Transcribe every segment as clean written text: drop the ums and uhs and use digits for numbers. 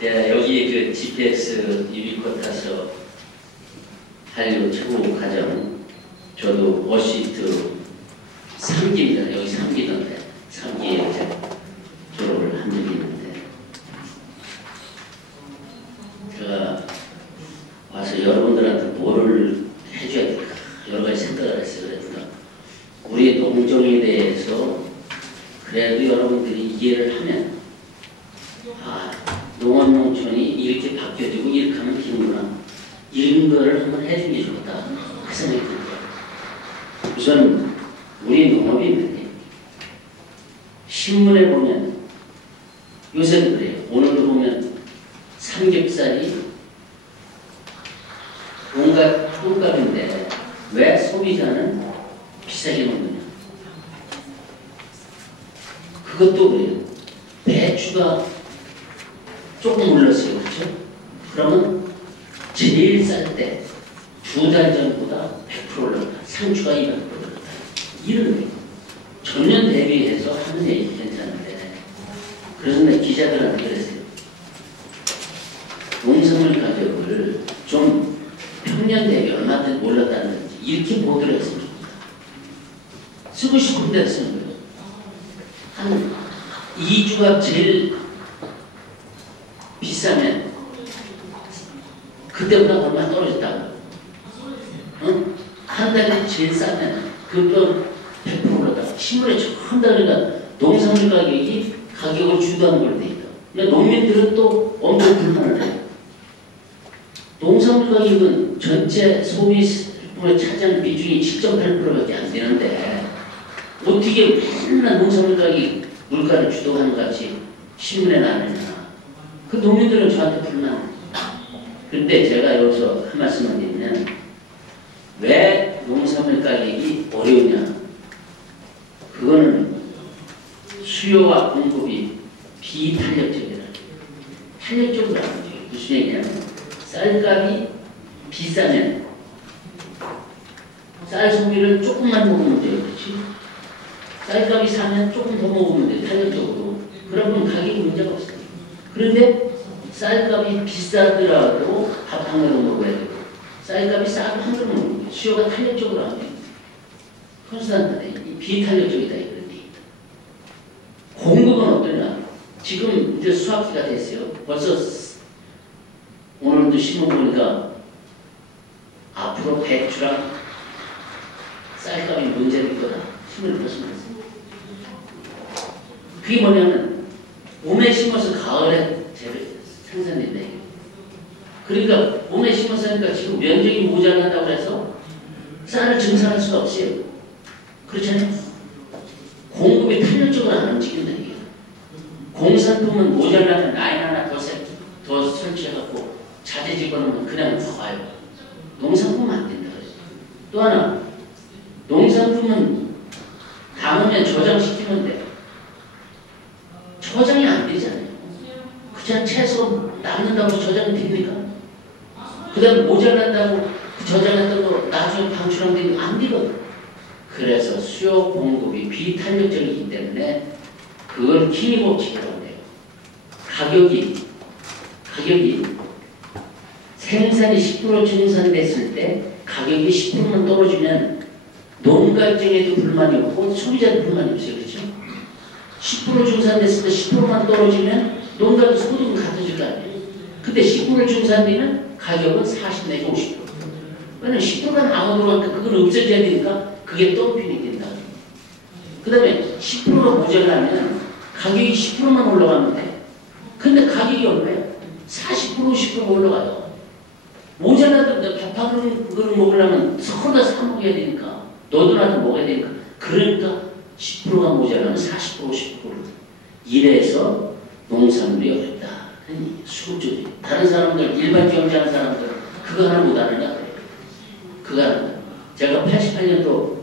네, 여기 그 GPX 유비쿼타스 한류 최고 과정, 저도 워시트 3기입니다. 여기 3기던데 3기에 이제 졸업을 한 적이 있는데, 제가 와서 여러분들한테 뭐를 해줘야 될까 여러 가지 생각을 했어요. 그랬더니 우리 농정에 대해서 그래도 여러분들이 이해를 하면, 아, 농업농촌이 이렇게 바뀌어지고 이렇게 하면 되는구나, 이런 거를 한번 해주는 게 좋겠다 그 생각이 들어요. 우선 우리 농업이 있는데 신문에 보면 요새도 그래요. 오늘도 보면 삼겹살이 온갖 똥값인데 왜 소비자는 비싸게 먹느냐. 그것도 그래요. 배추가 조금 올랐어요. 그렇죠? 그러면 제일 쌀 때 두 달 전보다 100% 올랐다. 상추가 200% 올랐다. 이런 거예요. 전년 대비해서 하는 얘기 괜찮은데, 그래서 내가 기자들한테 그랬어요. 농산물 가격을 좀 평년 대비 얼마든지 올랐다는지 이렇게 보도를 했으면 좋겠다. 쓰고 싶은 데서 쓰는 거예요. 한 2주가 제일 비싸면 그때보다 얼마 떨어졌다고. 응? 한 달에 제일 싸면 그것도 100% 올랐다. 신문에 처음 다르니까 농산물 가격이 가격을 주도하는 걸로 돼 있다. 그러니까 농민들은 또 엄청 불만을 해요. 농산물 가격은 전체 소비품에 차지하는 비중이 7.8%밖에 안 되는데 어떻게 맨날 농산물 가격 물가를 주도하는 것 같이 신문에 나느냐. 그 농민들은 저한테 불만. 그런데 제가 여기서 한 말씀을 드리면, 왜 농산물 가격이 어려우냐. 그거는 수요와 공급이 비탄력적이라. 탄력적으로 안 돼요. 무슨 얘기냐면, 쌀값이 비싸면 쌀 소비를 조금만 먹으면 돼요. 그렇지? 쌀값이 싸면 조금 더 먹으면 돼요. 탄력적으로. 그러면 가격이 문제가 없어요. 그런데 쌀값이 비싸더라도 밥 한 그릇 먹어야 되고, 쌀값이 싸도 한 그릇 먹는 거예요. 수요가 탄력적으로 안 돼요. 컨스탄트네. 비탄력적이다 이런 얘기다. 공급은 어떠냐? 지금 이제 수확기가 됐어요. 벌써 오늘도 신문 보니까 앞으로 배추랑 쌀값이 문제될 거다. 신문을 보시면 그게 뭐냐면 봄에 심어서 가을에 생산된다. 그러니까 봄에 심어서 하니까 지금 면적이 모자란다고 해서 쌀을 증산할 수가 없어요. 그렇잖아요. 공급이 탄력적으로 안 움직인다 이게. 공산품은 모자라면 라인 하나 더 설치해갖고 자재 집어넣으면 그냥 더 와요. 농산품은 안 된다. 또 하나, 농산품은 담으면 저장시키면 돼. 저장이 안 되잖아요. 그냥 채소 남는다고 저장이 됩니까? 그 다음에 모자란다고 그 저장했던 거 나중에 방출하면 안 되거든. 그래서 수요 공급이 비탄력적이기 때문에 그걸 기니법칙이라고 해요. 가격이 생산이 10% 증산됐을 때 가격이 10%만 떨어지면 농가증에도 불만이 없고 소비자도 불만이 없어요. 그렇죠? 10% 증산됐을 때 10%만 떨어지면 농가도 소득은 같아질 거 아니에요. 근데 10% 증산되면 가격은 40 내지 50%. 왜냐면 10%가 나오더라니까 그걸 없애줘야 되니까 그게 덤핑이 된다. 그 다음에 10%가 모자라면 가격이 10%만 올라가면 돼. 근데 가격이 얼마예요? 40% 50% 올라가요. 모자라도 밥 한 그릇 먹으려면 서로 다 사 먹어야 되니까, 너도 나도 먹어야 되니까. 그러니까 10%가 모자라면 40% 50%. 이래서 농산물이 어렵다. 수급적이. 다른 사람들, 일반 경제하는 사람들 그거 하나 못하느냐? 그거 하나. 제가 88년도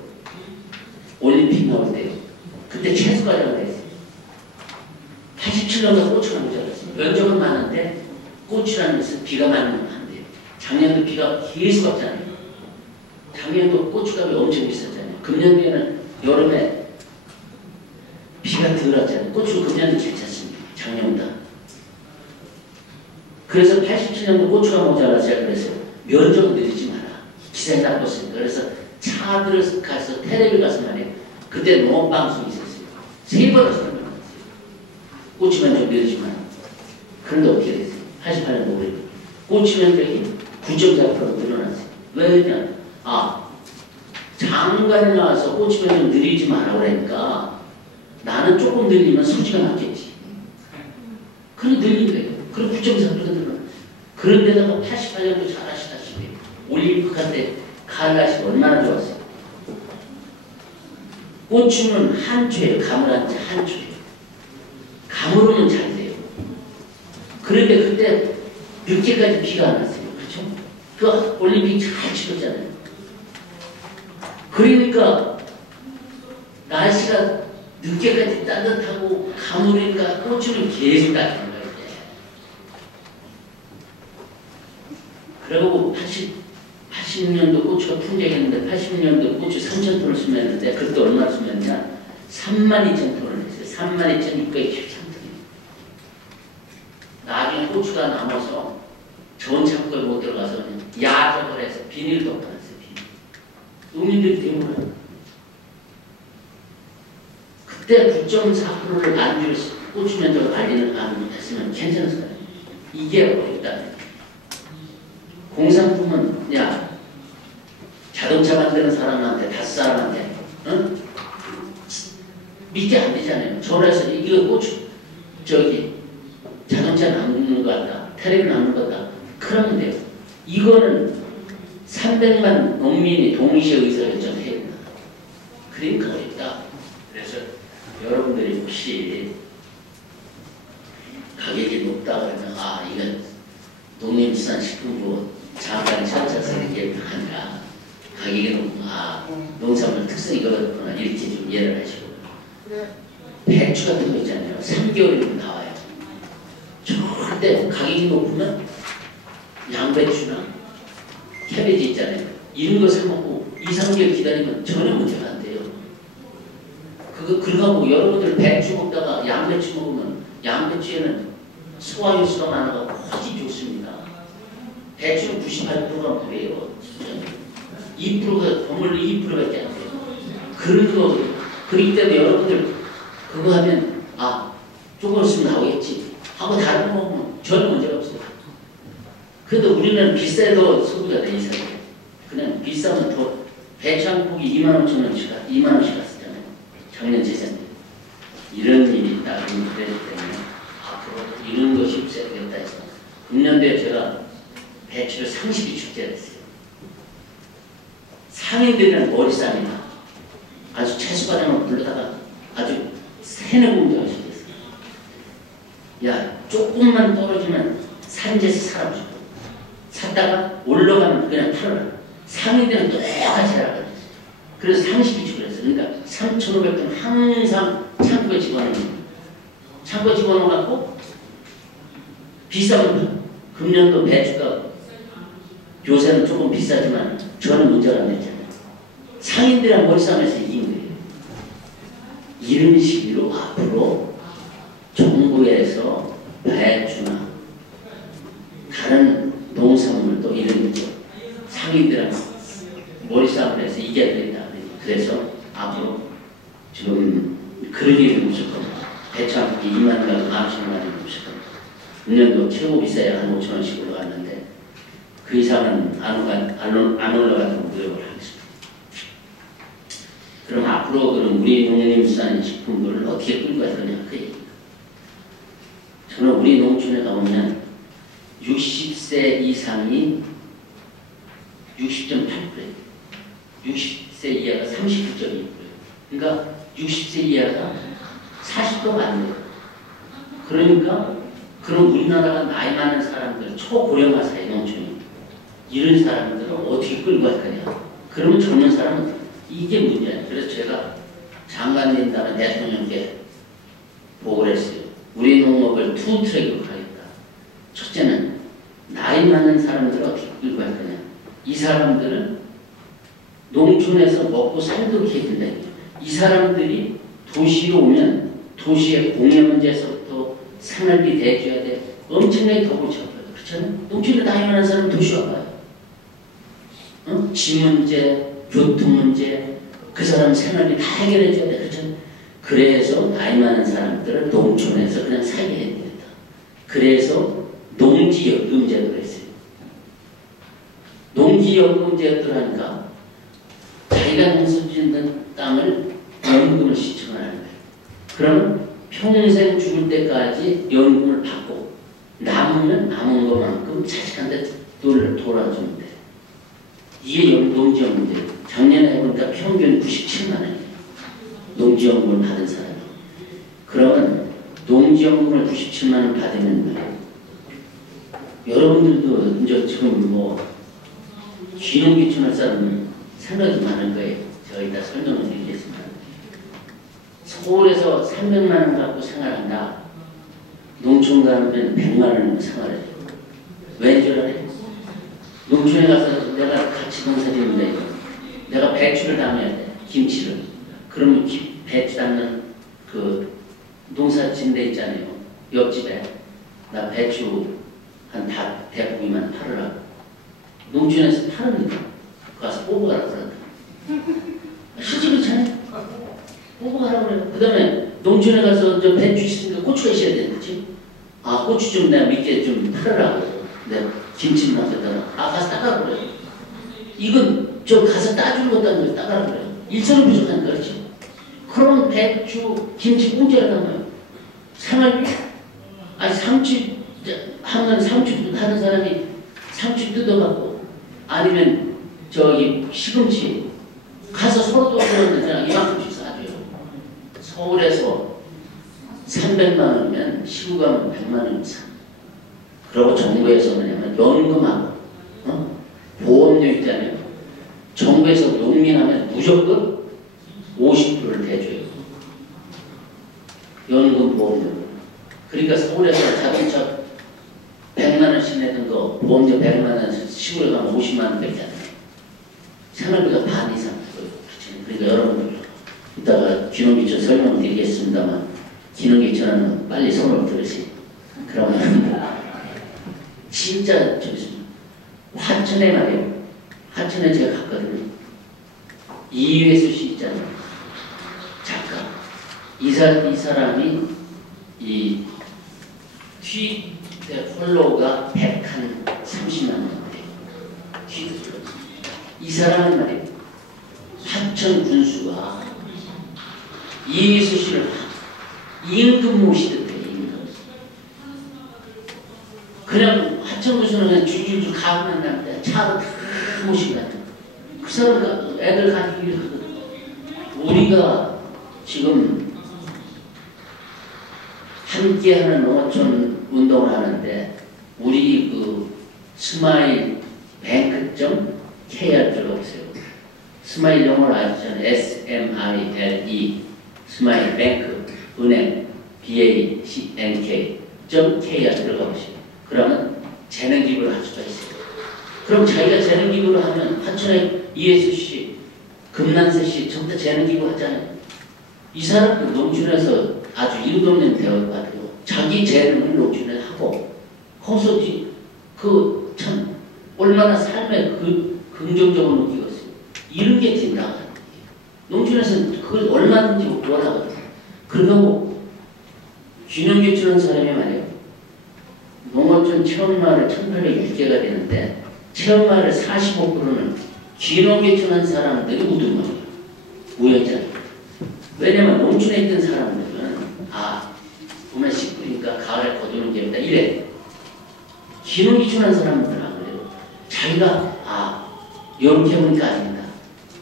올림픽 나올 때요. 그때 채소가자가 됐어요. 87년도 고추가 모자랐어요. 면적은 많은데 고추라는 것은 비가 많으면 안 돼요. 작년도 비가 계속 왔잖아요. 작년도 고추값이 엄청 비쌌잖아요. 금년도에는 여름에 비가 덜 왔잖아요. 고추 금년도 괜찮습니다. 작년보다. 그래서 87년도 고추가 모자라서 그랬어요. 면적 늘리지 마라. 기생이 나빴으니까. 그래서 차 들어서 가서 텔레비 가서 말이에요. 그때 농업방송이 있었어요. 3번을 설명했어요. 고추 면적 늘리지 마라. 그런데 어떻게 됐어요? 88년도 올해 고추 면적이 9.4% 늘어났어요. 왜냐? 장관이 나와서 고추 면적 늘리지 마라 그러니까 나는 조금 늘리면 수지가 낮겠지. 그래 늘린 거예요. 그럼 9.4%가 늘어났어요. 그런데다가 88년도 잘 아시다시피 올림픽 할 때 가을날씨 얼마나 좋았어요. 고추는 한초예요. 가물한 지 한초예요. 가물으면 잘 돼요. 그런데 그때 늦게까지 비가 안 왔어요. 그렇죠? 그 올림픽 잘 치렀잖아요. 그러니까 날씨가 늦게까지 따뜻하고 가물으니까 고추는 계속 따뜻한 거예요. 그리고 80년도 고추가 풍작했는데 80년도 고추 3,000톤을 수매했는데 그때 얼마나 수매했냐? 32,000톤을 했어요. 32,613톤이에요. 나중에 고추가 남아서 좋은 창고에 못 들어가서 야적을 해서 비닐 덮어놨어요. 농민들이 대부분 그때 9.4%를 안주를 고추 면적을 안 했으면 괜찮았을 거예요. 이게 어렵다. 공산품은 자동차 만드는 사람한테 5사람한테 믿게 안 되잖아요. 전화해서 이거 고추 자동차 남는 것 같다. 텔레비 남는 것 같다. 그러면 돼요. 이거는 300만 농민이 동시에 의사결정을 해야 된다. 그러니까 어렵다. 그래서 여러분들이 혹시 가격이 높다 그러면 이건 농림수산식품부 장관이 찾아서 이렇게 아니라 가격이 높구나. 농산물 특성이 그렇구나. 이렇게 좀 이해를 하시고. 배추 같은 거 있잖아요. 3개월이면 나와요. 절대 가격이 높으면 양배추나 캐베지 있잖아요. 이런 거 사먹고 2~3개월 기다리면 전혀 문제가 안 돼요. 그러고 여러분들 배추 먹다가 양배추 먹으면 양배추에는 소화효소가 많아서 훨씬 좋습니다. 배추는 98%가 물이에요. 2%가 건물로 2%밖에 안 돼요. 그러기 때문에 여러분들 그거 하면 조금 있으면 나오겠지 하고 다른 거 먹으면 전혀 문제가 없어요. 그래도 우리는 비싸도 소비가 돼 있어요. 그냥 비싸면 더 배추 한 포기 25,000원씩 갔었잖아요. 작년 재작년에. 이런 일이 있다. 그러기 때문에 앞으로 이런 것이 없어야 되겠다 해서 금년도에 제가 배추를 상식이 축제를 했어요. 상인들이랑 머리 싸움이다. 아주 채수과장을 불러다가 아주 세뇌공작을 시켰어요. 조금만 떨어지면 산지에서 사라져. 샀다가 올라가면 그냥 팔아라. 상인들은 똑같이 하라고 그랬어요. 그래서 상식이 축을 했어요. 그러니까 3,500톤 항상 창고에 집어넣어갖고 비싸면 금년도 배추가 요새는 조금 비싸지만 저는 문제가 안 됐잖아요. 상인들이랑 머리 싸움에서 이긴 거예요. 이런 식으로 앞으로 정부에서 배추나 다른 농산물도 이런 거죠. 상인들랑 머리 싸움을 해서 이겨야 된다. 그래서 앞으로 지금 그런 일이 없을 겁니다. 배추 한 포기 2만 원, 40만 원이 없을 겁니다. 금년도 최고 비싸야 한 5,000원씩 올라갔는데 그 이상은 안 올라가도록 노력을 하겠습니다. 그럼 앞으로 그럼 우리 농림수산식품부를 어떻게 끌고 갈 거냐 그 얘기입니다. 저는 우리 농촌에 가보면 60세 이상이 60.8%예요. 60세 이하가 39.2%예요. 그러니까 60세 이하가 40%가 안 돼요. 그러니까 그럼 우리나라가 나이 많은 사람들, 초고령화 사회 농촌이 이런 사람들을 어떻게 끌고 갈 거냐. 그러면 젊은 사람은 이게 문제예요. 그래서 제가 장관님 따라 대통령께 보고를 했어요. 우리 농업을 투 트랙으로 가겠다. 첫째는 나이 많은 사람들을 어떻게 끌고 갈 거냐. 이 사람들은 농촌에서 먹고 살도록 해야 된다. 이 사람들이 도시로 오면 도시의 공해 문제에서부터 생활비 대줘야 돼. 엄청나게 더 고쳐요. 그렇잖아요. 농촌에 나이 많은 사람은 도시 와봐요. 어? 지 문제, 교통 문제, 그 사람 생활비 다 해결해줘야 돼. 그렇죠? 그래서 나이 많은 사람들은 농촌에서 그냥 살게 해야 된다. 그래서 농지연금제도가 있어요. 농지연금제도를 하니까 자기가 농사 짓는 땅을 연금을 신청을 하는 거예요. 그러면 평생 죽을 때까지 연금을 받고 남으면 남은 것만큼 자식한테 돌아주면 돼요. 이게 농지연금제예요. 작년에 해보니까 평균 97만 원이에요. 농지연금을 받은 사람이. 그러면 농지연금을 97만 원 받으면 말이에요. 여러분들도 이제 지금 뭐 귀농귀촌할 사람은 생각이 많을 거예요. 제가 이따 설명을 드리겠습니다. 서울에서 300만 원 갖고 생활한다. 농촌 가면 100만 원이면 생활해요. 왠 줄 알아요? 농촌에 가서 내가 같이 농사짓는데 내가 배추를 담아야 돼. 김치를. 그러면 배추 담는 그 농사 짓는 데 있잖아요. 옆집에. 나 배추 한 대포기만 팔으라고. 농촌에서 파는데 가서 뽑아가라고 그런다. 실제 그렇잖아요. 뽑아가라고 그래요. 그 다음에 농촌에 가서 저 배추 있으니까 고추가 있어야 되는지. 아, 고추 좀 내가 밑에 좀 팔으라고. 내가 김치 놔뒀다가 가서 따가라고 그래요. 이건 저 가서 따주는 것도 아니고 따가라고 그래요. 일손이 부족하니까 그렇지. 그러면 배추, 김치 공짜로 담아요. 생활비? 아니 상추 하면 상추 하는 사람이 상추 뜯어갖고 아니면 저기 시금치 가서 서로 또 그러는데 이만큼씩 사줘요. 서울에서 300만 원이면 시골 가면 100만 원 이상. 그리고 정부에서 뭐냐면 연금하고 보험료 있잖아요. 정부에서 농민하면 무조건 50%를 대줘요. 연금 보험료. 그러니까 서울에서 자동차 100만 원씩 내는 거 보험료 100만 원 시골에 가면 50만 원 뺏잖아요. 생활비가 반 이상 들어요. 그러니까 여러분들 이따가 귀농귀촌 설명을 드리겠습니다만 귀농귀촌은 빨리 손을 들으세요. 그러면 진짜 저기 화천에 말이에요. 화천에 제가 갔거든요. 이회수 씨 있잖아요. 작가. 이 사람이 이 트윗 폴로우가 130만 원 돼요. 트윗 폴로우. 이 사람은 말이에요. 화천 군수가 이회수 씨를 임금 모시듯 해요. 임금. 그냥 화천 군수는 그냥 줄줄줄 가만 남는데 차로 다 모시고 가요. 그 사람 애들 가지고 이렇게 하거든요. 우리가 지금 함께하는 농어촌 운동을 하는데 우리 그 스마일 뱅크.kr 들어가보세요. 스마일 영어로 아시잖아요. SMILE 스마일 뱅크 은행 BANK.kr 들어가보세요. 그러면 재능기부를 할 수가 있어요. 그럼 자기가 재능기부를 하면 화천에 이혜수 씨, 금난세 씨 전부 다 재능기부 하잖아요. 이 사람도 농촌에서 아주 일없는 대우를 받고 자기 재능을 농촌에 하고 거기서 그 참 얼마나 삶에 그 긍정적으로 느끼겠어요. 이런 게 된다고 하는 거예요. 농촌에서는 그걸 얼마든지 원하거든요. 그러고 귀농귀촌한 사람이 말이에요. 농어촌 체험마을 1806개가 되는데 체험마을 45%는 귀농귀촌한 사람들이 우두머리예요. 우연자예요. 왜냐면 농촌에 있던 사람들은 봄에 씻으니까 가을에 거두는 게다 이래. 귀농귀촌한 사람들은 안 그래요. 자기가 이렇게 보니까 아닙니다.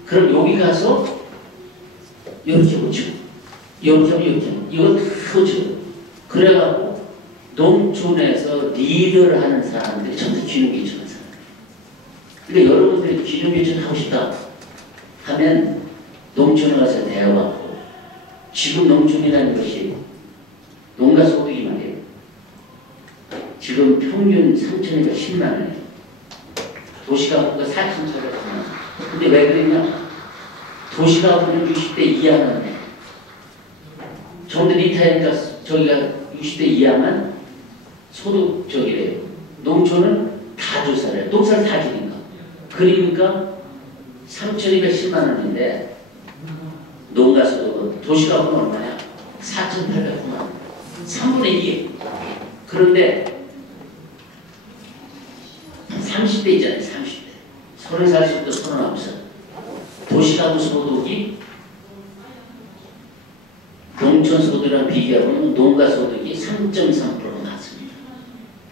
그럼 여기 가서 이렇게 보죠. 이렇게 하면 이렇게 하면 이거 다 보죠. 그래갖고 농촌에서 리더를 하는 사람들이 전부 귀농귀촌한 사람들. 그러니까 여러분들이 귀농귀촌 하고 싶다 하면 농촌에 가서 대화하고 지금 농촌이라는 것이 농가 소득이 말이에요. 지금 평균 3,210만 원이에요. 도시가구가 4,400만 원. 근데 왜 그러냐? 도시가구는 60대 이하만 해. 정도 리타이니까 저기가 60대 이하만 소득 저기래요. 농촌은 다 조사를 해요. 농사를 다 주니까. 그러니까 3,210만 원인데 농가소득은 도시가구는 얼마야? 4,809만 원. 3분의 2. 그런데 30대 있잖아요. 30대. 30살부터 39살. 도시가구 소득이 농촌 소득이랑 비교하면 농가 소득이 3.3%가 낮습니다.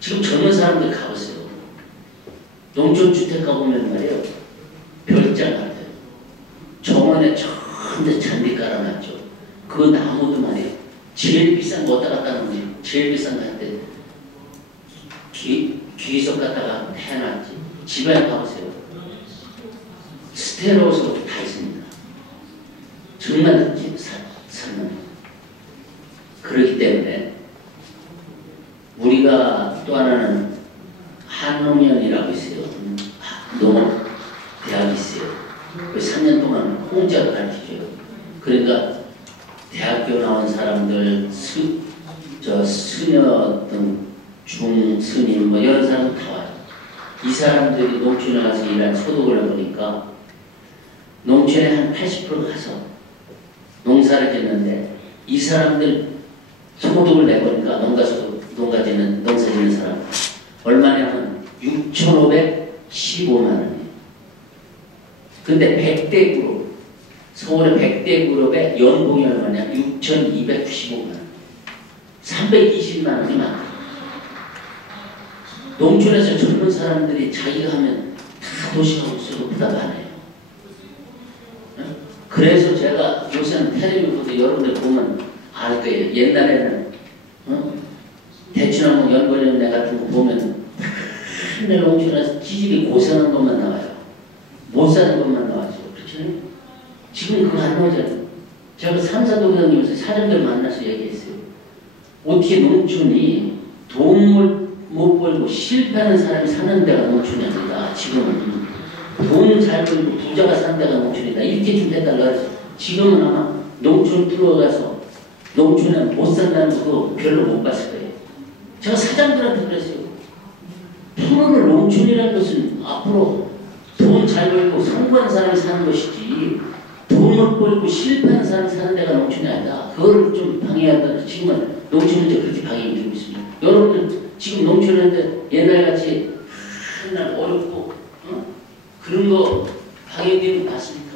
지금 젊은 사람들 가보세요. 농촌 주택 가보면 말이에요. 별장 같아요. 정원에 전부 잔디 깔아놨죠. 그 나무도 말이에요. 제일 비싼 거 어디다 갖다 놓지? 제일 비싼 거 한테 귀석 갖다가 해놨지. 집에 가보세요. 스테레오스도 다 있습니다. 정말 설명. 그렇기 때문에 우리가 또 하나는 한농연이라고 있어요. 농업대학이 있어요. 3년 동안 공짜로 가르치죠. 그러니까 대학교 나온 사람들, 수녀 등 중스님 뭐 이런 사람 다 와요. 이 사람들이 농촌에 가서 일한 소득을 해보니까 농촌에 한 80% 가서 농사를 짓는데 이 사람들 소득을 내보니까 농사 짓는 사람 얼마냐면 6,515만 원이에요. 근데 100대 그룹, 서울의 100대 그룹의 연봉이 얼마냐? 6,295만 원. 320만 원이 많아요. 농촌에서 젊은 사람들이 자기가 하면 다 도시가구 소득보다 많아요. 그래서 제가 요새는 텔레비전 보도 여러분들 보면 알 거예요. 옛날에는 대추나무 연골연대 같은 거 보면 맨날 농촌에서 지질이 고생한 것만 나와요. 못 사는 것만 나와죠. 그렇죠? 지금 그거 안 나오잖아요. 제가 삼사동장님에서 사람들 만나서 얘기했어요. 어떻게 농촌이 돈을 못 벌고 실패하는 사람이 사는 데가 농촌이 아니다. 지금은 돈 잘 벌고 부자가 사는 데가 농촌이다. 이렇게 좀 해달라 해서 지금은 아마 농촌 들어가서 농촌에 못 산다는 거 별로 못 봤을 거예요. 제가 사장들한테 그랬어요. 프로를 농촌이라는 것은 앞으로 돈 잘 벌고 성공한 사람이 사는 것이지 돈을 벌고 실패하는 사람이 사는 데가 농촌이 아니다. 그거를 좀 방해한다. 지금은 농촌은 이제 그렇게 방해가 되고 있습니다. 여러분들 지금 농촌인데 옛날같이 맨날 어렵고 그런 거 방해되는 거 맞습니까?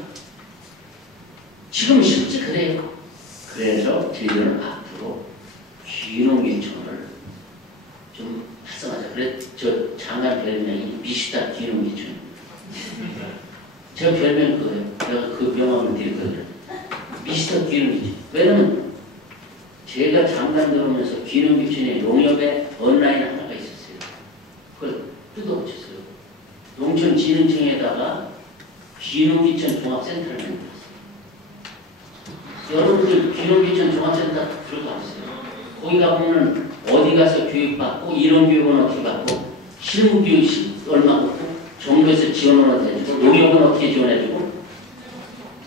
지금 실제 그래요. 그래서 저희들은 앞으로 귀농귀촌을 좀 활성화하자. 그래 저 장관 별명이 미시다 귀농귀촌. 제가 별명 그거예요. 내가 그 명함을 드릴 거예요. 미시다 귀농귀촌. 왜냐면 제가 장관 들어오면서 귀농귀촌에 농협에 온라인 하나가 있었어요. 그걸 뜯어고쳤어요. 농촌진흥청에다가 귀농귀촌 종합센터를 만들었어요. 여러분들 귀농귀촌 종합센터 들어가보세요. 거기 가보면 어디 가서 교육받고 이런 교육은 어떻게 받고 실무교육 얼마 받고 정부에서 지원은 어떻게 해주고 농협은 어떻게 지원해주고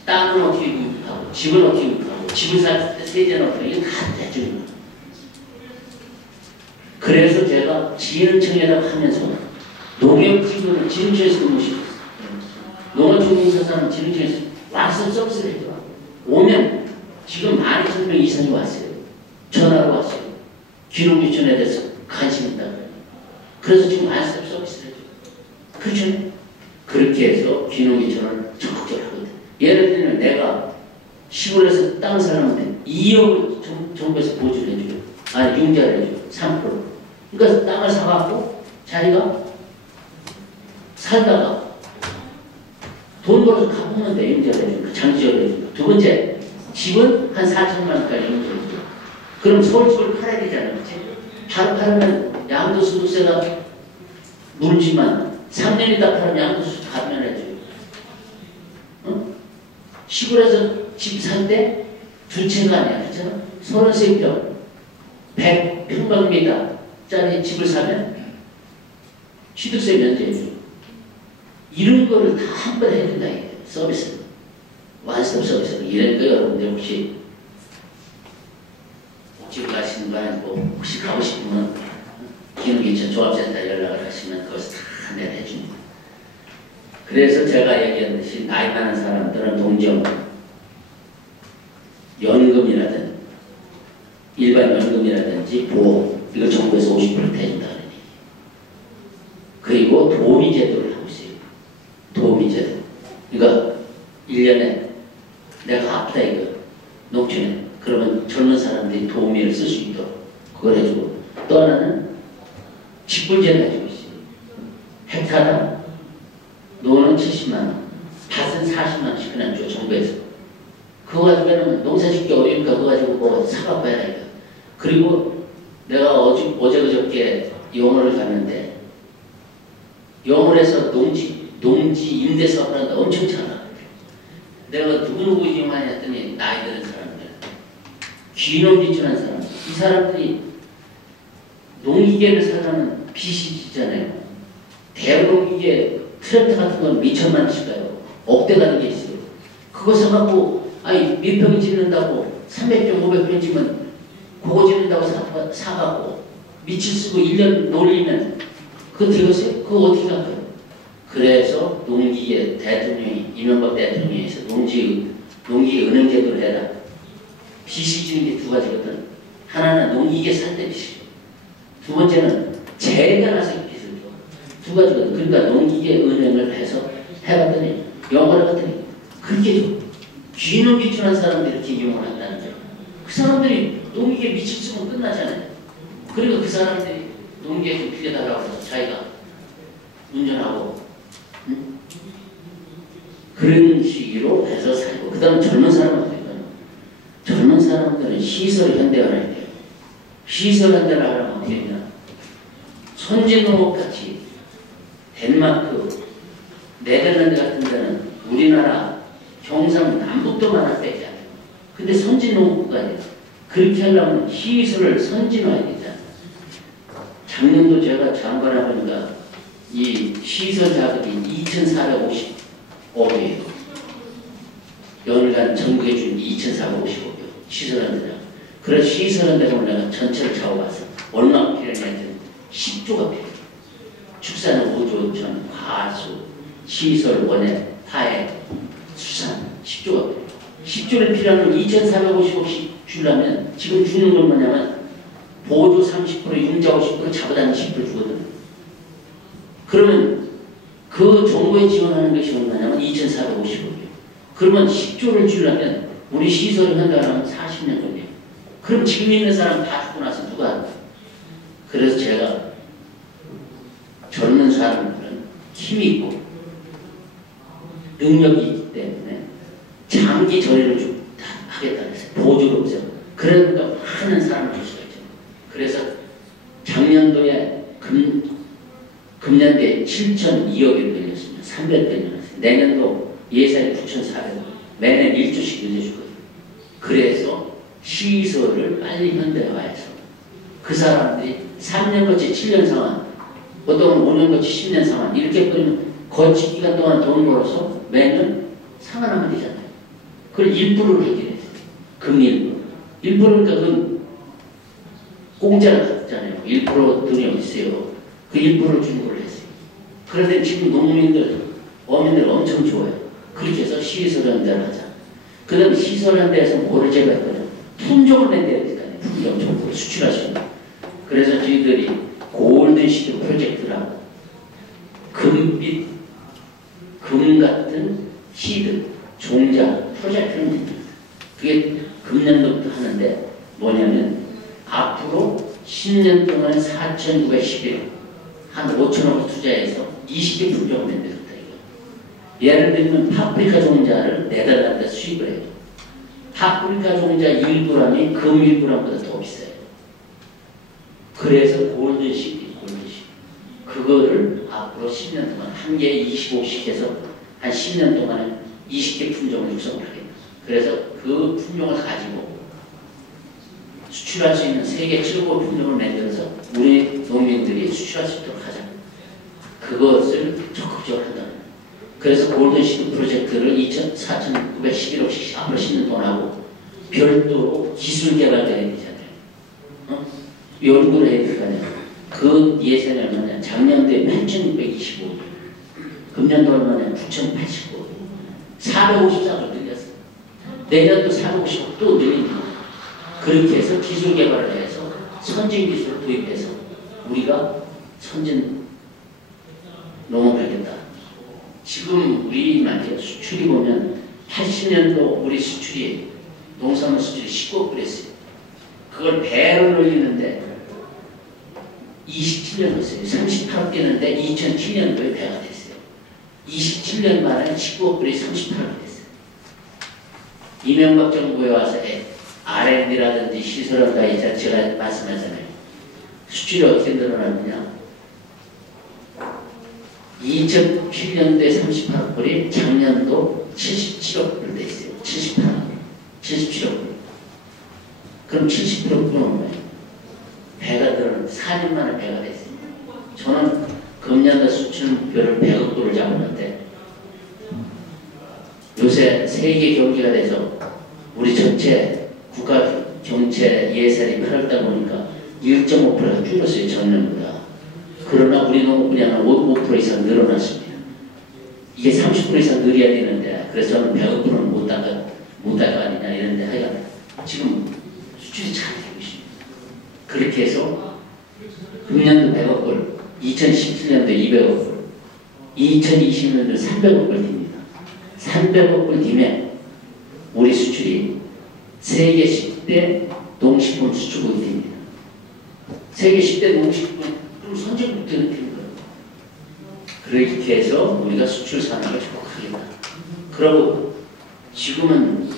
땅은 어떻게 교육하고 집은 어떻게 교육하고 집을 살 때 세제는 어떻게 이거 다 해주는 거예요. 그래서 제가 진흥청에다가 하면서 농협지구는 진흥청에서 모시고 농어촌공사사는 진흥청에서 와서 서비스를 해줘요. 오면 지금 12,000명 이상이 왔어요. 전화로 왔어요. 귀농귀촌에 대해서 관심 있다고 해요. 그래서 지금 완스톱 서비스를 해줘요. 그렇죠? 그렇게 해서 귀농귀촌을 적극적으로 하거든요. 예를 들면 내가 시골에서 땅을 사람한테 2억을 정부에서 보조를 해줘요. 아니 융자를 해줘요. 3%. 그러니까 땅을 사갖고 자기가 살다가 돈 벌어서 갚으면 돼. 융자를 해주고 장지를 해주고. 두 번째 집은 한 4천만 원까지 융자를 해줘요. 그럼 서울집을 팔아야 되잖아요. 그치? 바로 팔면 양도소득세가 물지만 3년 있다 팔면 양도소득 감면해줘요. 시골에서 집 살 때 두 채가 아니야. 그렇잖아? 33평 100평방미터짜리 집을 사면 취득세 면제해줘. 이런 거를 다 한 번 해준다. 서비스. 완스톱 서비스. 이러니까 여러분들 혹시 집을 가시는 거 아니고 혹시 가고 싶으면 귀농귀촌 종합센터 연락을 하시면 그것을 다 내가 해줍니다. 그래서 제가 얘기한 듯이 나이 많은 사람들은 동지연 연금이라든지 일반 연금이라든지 보험 이걸 정부에서 50% 해준다는 얘기. 그리고 도우미 제도를 하고 있어요. 도우미 제도. 그러니까 1년에 내가 아프다 이거 농촌에 그러면 젊은 사람들이 도우미를 쓸 수 있도록 그걸 해주고 또 하나는 직불제를 해주고 있어요. 헥타당 노는 70만원 밭은 40만원씩 그냥 줘 정부에서. 그거 가지고는 농사 짓기 어려우니까 그거 가지고 뭐 사갖고 해라 이거. 그리고 내가 어제 그저께 영월을 갔는데 영월에서 농지 임대 사업을 하는데 엄청 잘 내가 누구누구 이용하냐 했더니 나이 드는 사람들, 귀농귀촌한 사람들. 이 사람들이 농기계를 사려면 빚이 있잖아요. 대농기계 트랙터 같은 건 몇천만 원씩 가요. 억대 가는 게 있어요. 그거 사갖고 아니 몇 평 짓는다고 300평 500평 짓면 그거 짓는다고 사갖고 밑을 쓰고 1년 놀리면 그거 되겠어요? 그거 어떻게 갚아요? 그래서 농기계 대통령이 이명박 대통령에서 농기계 은행제도를 해라. 빚이 주는 게 두 가지거든. 하나는 농기계 살 때 빚이고 두 번째는 재가 나서 빚을 줘. 두 가지거든. 그러니까 농기계 은행을 해서 해봤더니 영어를 봤더니 그렇게 줘. 귀농귀촌한 사람들이 이렇게 이용을 한다는 거예요. 그 사람들이 농기계 밑을 쓰면 끝나잖아요. 그리고 그 사람들이 농기계 좀 빌려달라고 해서 자기가 운전하고 그런 식으로 해서 살고 그 다음 젊은 사람은 젊은 사람들은 시설 현대화를 해야 돼요. 시설 현대화를 하려면 어떻게 되냐 선진농업같이 덴마크 네덜란드 같은 데는 우리나라 경상남북도만 할 빼지 않아요. 근데 선진농업국가 돼요. 그렇게 하려면 시설을 선진화해야 되잖아요. 작년도 제가 장관을 보니까 이 시설 자금이 2,450억이에요. 연간 정부에 준 2,450억이요. 시설하는 데가. 그래서 시설하는 데가 내가 전체를 잡아봤어. 얼마나 필요했냐면 10조가 필요해요. 축사는 5조 전, 과수, 시설, 원액, 타액, 수산 10조가 필요해요. 10조를 필요하면 2,450억씩 주려면 지금 주는 건 뭐냐면 보조 30%, 융자 50%, 자부담 10% 주거든. 그러면 그 정부에 지원하는 것이 얼마냐면 2,450억이에요. 그러면 10조를 주려면 우리 시설을 한다면 40년 걸려요. 그럼 지금 있는 사람 다 죽고 나서 누가 할까? 그래서 제가 젊은 사람들은 힘이 있고 능력이 있기 때문에 장기 저리를 하겠다 했어요. 보조를 없어요. 그러니까 많은 사람을 줄 수가 있죠. 그래서 작년도에 금년도에 7,002억이 늘렸습니다. 300배 늘렸어요. 내년도 예산이 9,400억. 매년 1조씩 늘려주거든요. 그래서 시설을 빨리 현대화해서 그 사람들이 3년 거치 7년 상환, 보통 5년 거치 10년 상환 이렇게 뿌리면 거치 기간 동안 돈 벌어서 매년 상환하면 되잖아요. 그걸 1%를 하기로 했어요. 금리 1%. 1%니까 그건 공짜로 갔잖아요. 1% 돈이 어디 있어요. 그 1%를 주는 걸로 했어요. 그런데 지금 농민들, 어민들 엄청 좋아요. 그렇게 해서 시설 현대를 하자. 그 다음에 시설 현대에서 뭐를 제가 했거든요. 품종을 만들어야 되잖아요. 품종 정보를 수출하시는 거. 그래서 저희들이 골든시드 프로젝트라고 금빛, 금 같은 시드, 종자 프로젝트를 만듭니다. 그게 금년도부터 하는데 뭐냐면 앞으로 10년 동안 4,911억 한 5천억 투자해서 20개 품종을 만들었다 이거. 예를 들면 파프리카 종자를 네덜란드 수입을 해요. 파프리카 종자 1g이 금 1g보다 더 비싸요. 그래서 골든시드. 그거를 앞으로 10년 동안 한 개에 25씩 해서 한 10년 동안에 20개 품종을 육성을 하겠다. 그래서 그 품종을 가지고 수출할 수 있는 세계 최고 품종을 만들어서 우리 농민들이 수출할 수 있도록 하자. 그것을 적극적으로 한다. 그래서 골든시드 프로젝트를 4,911억씩 앞으로 10년 동안 하고 별도로 기술 개발도 해야 되잖아요. 연구를 해야 될 거 아니에요. 그 예산이 얼마냐? 작년도에 8,625억, 금년도 얼마냐? 9,089억, 454억 늘렸어요. 내년도 450억 또 늘립니다. 그렇게 해서 기술 개발을 해서 선진 기술을 도입해서 우리가 선진 농업을 하겠다. 지금 우리 말이에요. 수출이 보면 80년도 우리 수출이 농산물 수출이 19억 그랬어요. 그걸 배로 늘리는데 27년 됐어요. 38억 되는데 2007년도에 배가 됐어요. 27년 만에 19억 불이 38억 됐어요. 이명박 정부에 와서 R&D라든지 시설을 다 이제 제가 말씀하잖아요. 수출이 어떻게 늘어났느냐. 2007년도에 38억 불이 작년도 77억 불 됐어요. 77억 불. 그럼 70% 불은 뭐예요? 배가 늘어난 4년 만에 배가 됐어요. 저는 금년도 수출 목표를 100억 불을 잡았는데 요새 세계 경기가 돼서 우리 전체 국가 경제 예산이 8월달 보니까 1.5%가 줄었어요. 전년보다. 그러나 우리 농업 분야는 5% 이상 늘어났습니다. 이게 30% 이상 늘어야 되는데 그래서 저는 100억 불은 못 달 거 아니냐 이런데 하여간 지금 수출이 잘 되고 있습니다. 그렇게 해서 금년도 100억 불, 2017년도 200억 불, 2020년도 300억 불 딥니다. 300억 불 뒤면 우리 수출이 세계 10대 농식품 수출국이 됩니다. 세계 10대 농식품 그럼 선진국도 되는 거예요. 그렇게 해서 우리가 수출 산업을 좋아하겠다. 그리고 지금은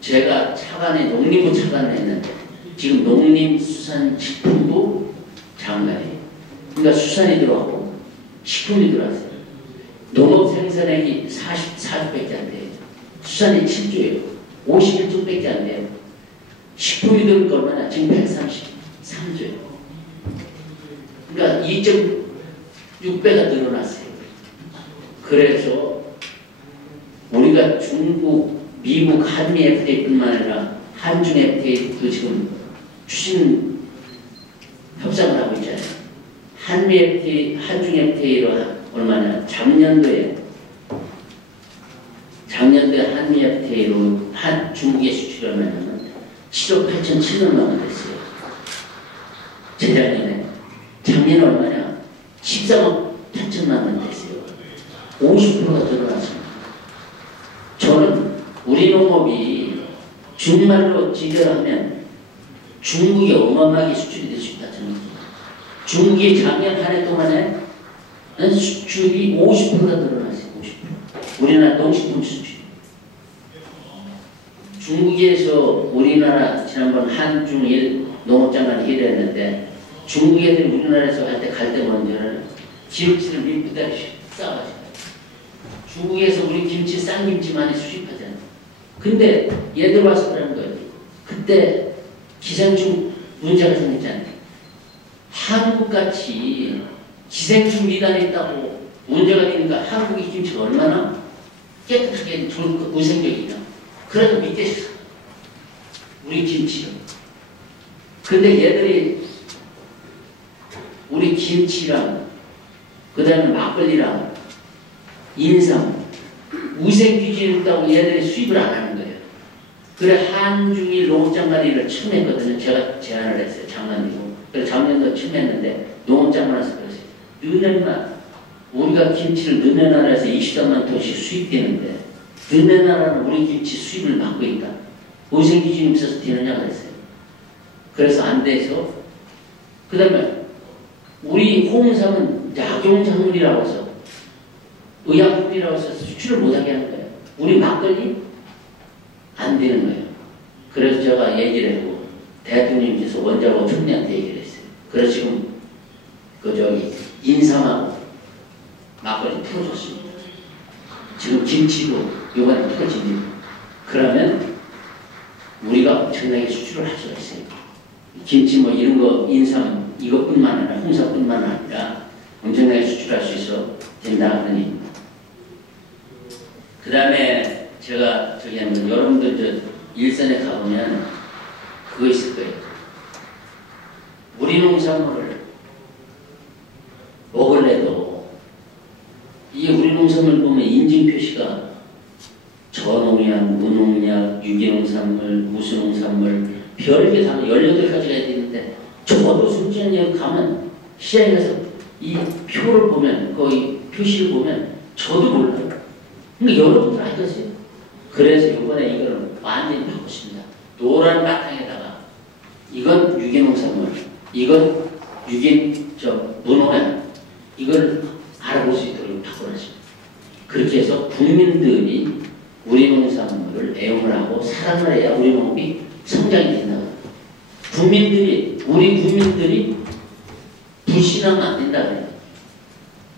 제가 차관에 농림부 차관을 했는데 지금 농림수산식품부 장관이에요. 그러니까 수산이 들어가고 식품이 들어왔어요. 농업 생산액이 44조밖에 안 돼요. 수산이 7조예요. 51조밖에 안 돼요. 식품이 들어올 거 얼마나? 지금 133조예요. 그러니까 2.6배가 늘어났어요. 그래서 우리가 중국, 미국, 한미 FTA뿐만 아니라 한중 FTA도 지금 추진 협상을 하고 있잖아요. 한미 FTA, 한중 FTA로 얼마나? 작년도에 한미 FTA로 중국의 수출이 얼마냐면 7억 8,700만 원 됐어요. 재작년에. 작년에 얼마냐? 13억 8천만 원 됐어요. 50%가 늘어났습니다. 저는 우리 농업이 정말로 지결하면 중국이 어마어마하게 수출이 될 수 있다. 저는 중국이 작년 한 해 동안에 수출이 50%가 늘어났어요. 50%. 우리나라 농식품 수출. 중국에서 우리나라 지난번 한중일 농업장관 회의했는데 중국 애들이 우리나라에서 갈 때 먼저는 김치를 밀부다리 싸가지고 중국에서 우리 김치 쌍김치 많이 수입하잖아요. 근데 얘들 와서 그러는 거예요. 그때 기생충 문제가 생겼잖아요. 한국같이 기생충 미단이 있다고 문제가 되니까 한국의 김치가 얼마나 깨끗하게 좋은 우생적이냐. 그래도 믿겠어. 우리 김치를. 근데 얘들이 우리 김치랑 그 다음에 막걸리랑 인삼 우생 기준이 있다고 얘들이 수입을 안 하는 거예요. 그래 한중일 농업장관회의를 처음 했거든요. 제가 제안을 했어요. 장관이고. 그래서 작년도 처음 했는데 농업장관에서 그랬어요. 너네나 우리가 김치를 너네 나라에서 23만 톤씩 수입되는데 너네 나라는 우리 김치 수입을 막고 있다. 우생 기준이 없어서 되느냐 그랬어요. 그래서 안 돼서 그 다음에 우리 홍삼은 약용작물이라고 해서 의약품이라고 해서 수출을 못하게 하는 거예요. 우리 막걸리 안 되는 거예요. 그래서 제가 얘기를 하고 대통령께서 원자로 총리한테 얘기를 했어요. 그래서 지금 인삼하고 막걸리 풀어줬습니다. 지금 김치도 요번에 풀어집니다. 그러면 우리가 엄청나게 수출을 할 수가 있어요. 김치 뭐 이런 거 인삼 이것뿐만 아니라 홍삼뿐만 아니라 엄청나게 수출할 수 있어 된다 하더니 그 다음에 제가 저기 하면 여러분들 저 일선에 가보면 그거 있을 거예요. 우리 농산물을 저도 솔직히 여기 가면 시장에 가서 이 표를 보면 거의 표시를 보면 저도 몰라요. 근데 여러분들 알겠어요? 그래서 이번에 이거를 완전히 바꿨습니다. 노란 바탕에다가 이건 유기농산물, 이건 무농약, 이걸 알아볼 수 있도록 바꿔놨습니다. 그렇게 해서 국민들이 우리 농산물을 애용을 하고 사랑을 해야 우리 농업이 성장이 된다고. 우리 국민들이 불신하면 안 된다고요.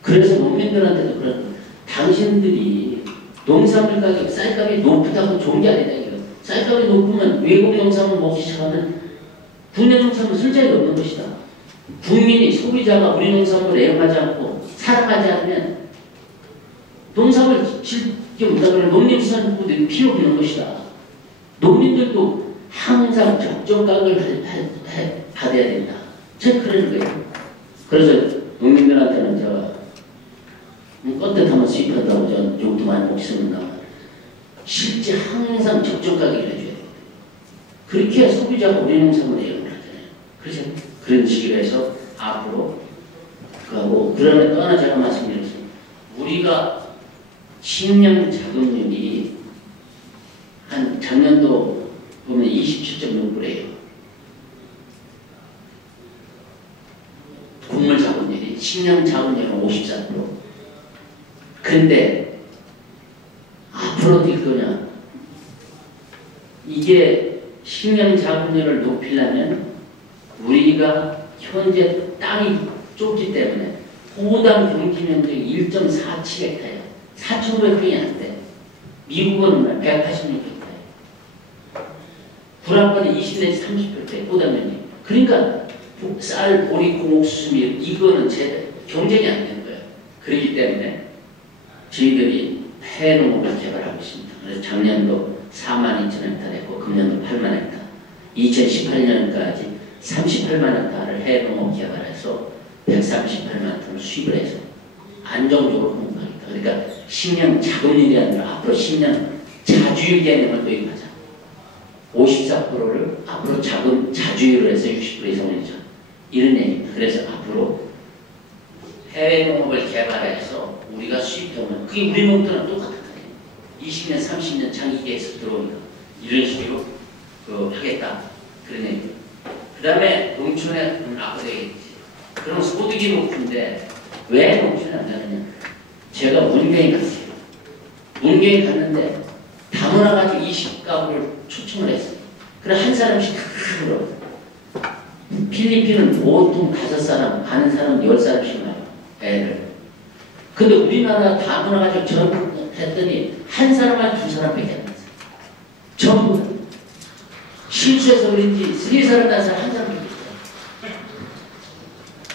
그래서 농민들한테도 그런 거예요. 당신들이 농산물 가격, 쌀값이 높다고 좋은 게 아니다. 이거. 쌀값이 높으면 외국 농산물 먹기 시작하면 국내 농산물 쓸 자리가 없는 것이다. 국민이, 소비자가 우리 농산물을 애용하지 않고 사랑하지 않으면 농산물 질게 없다 그러면 농림수산부들이 필요 없는 것이다. 농민들도 항상 적정 가격을 받아야 된다. 제가 그러는 거예요. 그래서 농민들한테는 제가 껐듯하면 수입한다고 저는 욕도 많이 먹습니다. 실제 항상 적정 가격을 해줘야 돼요. 그렇게 해야 소비자가 우리 농산물에 애용을 하잖아요. 그래서 그런 식으로 해서 앞으로 가고, 그러나 또 하나 제가 말씀드렸습니다. 우리가 식량 자금률이 한 작년도 보면 27.6%예요. 곡물 자금률이, 식량 자금률은 54%. 그런데 앞으로 어떻게 거냐? 이게 식량 자금률을 높이려면 우리가 현재 땅이 좁기 때문에 호당 경지 면적이 1.47헥타예요. 4,500평이 안 돼. 미국은 186헥타예요. 불안권은 20 내지 30헥타예요. 호당 면적. 그러니까 쌀, 보리, 콩, 옥수수, 밀 이거는 경쟁이 안 되는 거예요. 그렇기 때문에 저희들이 해농업을 개발하고 있습니다. 그래서 작년도 42,000헥타 됐고 금년도 8만 헥타. 2018년까지 38만 헥타를 해농업 개발해서 138만 톤을 수입을 해서 안정적으로 공급하겠다. 그러니까 식량 자금률이 아니라 앞으로 식량 자주유 개념을 도입하자. 54%를 앞으로 자주유를 해서 60% 이상 올리자. 이런 얘기입니다. 그래서 앞으로 해외 농업을 개발해서 우리가 수입하면 그게 우리 농업들은 똑같은 거예요. 20년, 30년 장기 계획에서 들어오니까 이런 식으로 하겠다. 그런 얘기입니다. 그 다음에 농촌에 악화되겠지. 그럼 소득이 높은데 왜 농촌에 안 가느냐? 제가 문경에 갔어요. 문경에 갔는데 다문화 가지고 20가구를 초청을 했어요. 그래 한 사람씩 크크크로. 필리핀은 보통 5사람, 가는 사람 10사람씩 나요. 애를. 근데 우리나라 다문화 가지고 전부 했더니 한 사람만 2사람밖에 안 났어요. 전부 실수해서 그런지 3사람 나서 한 사람밖에 없어요.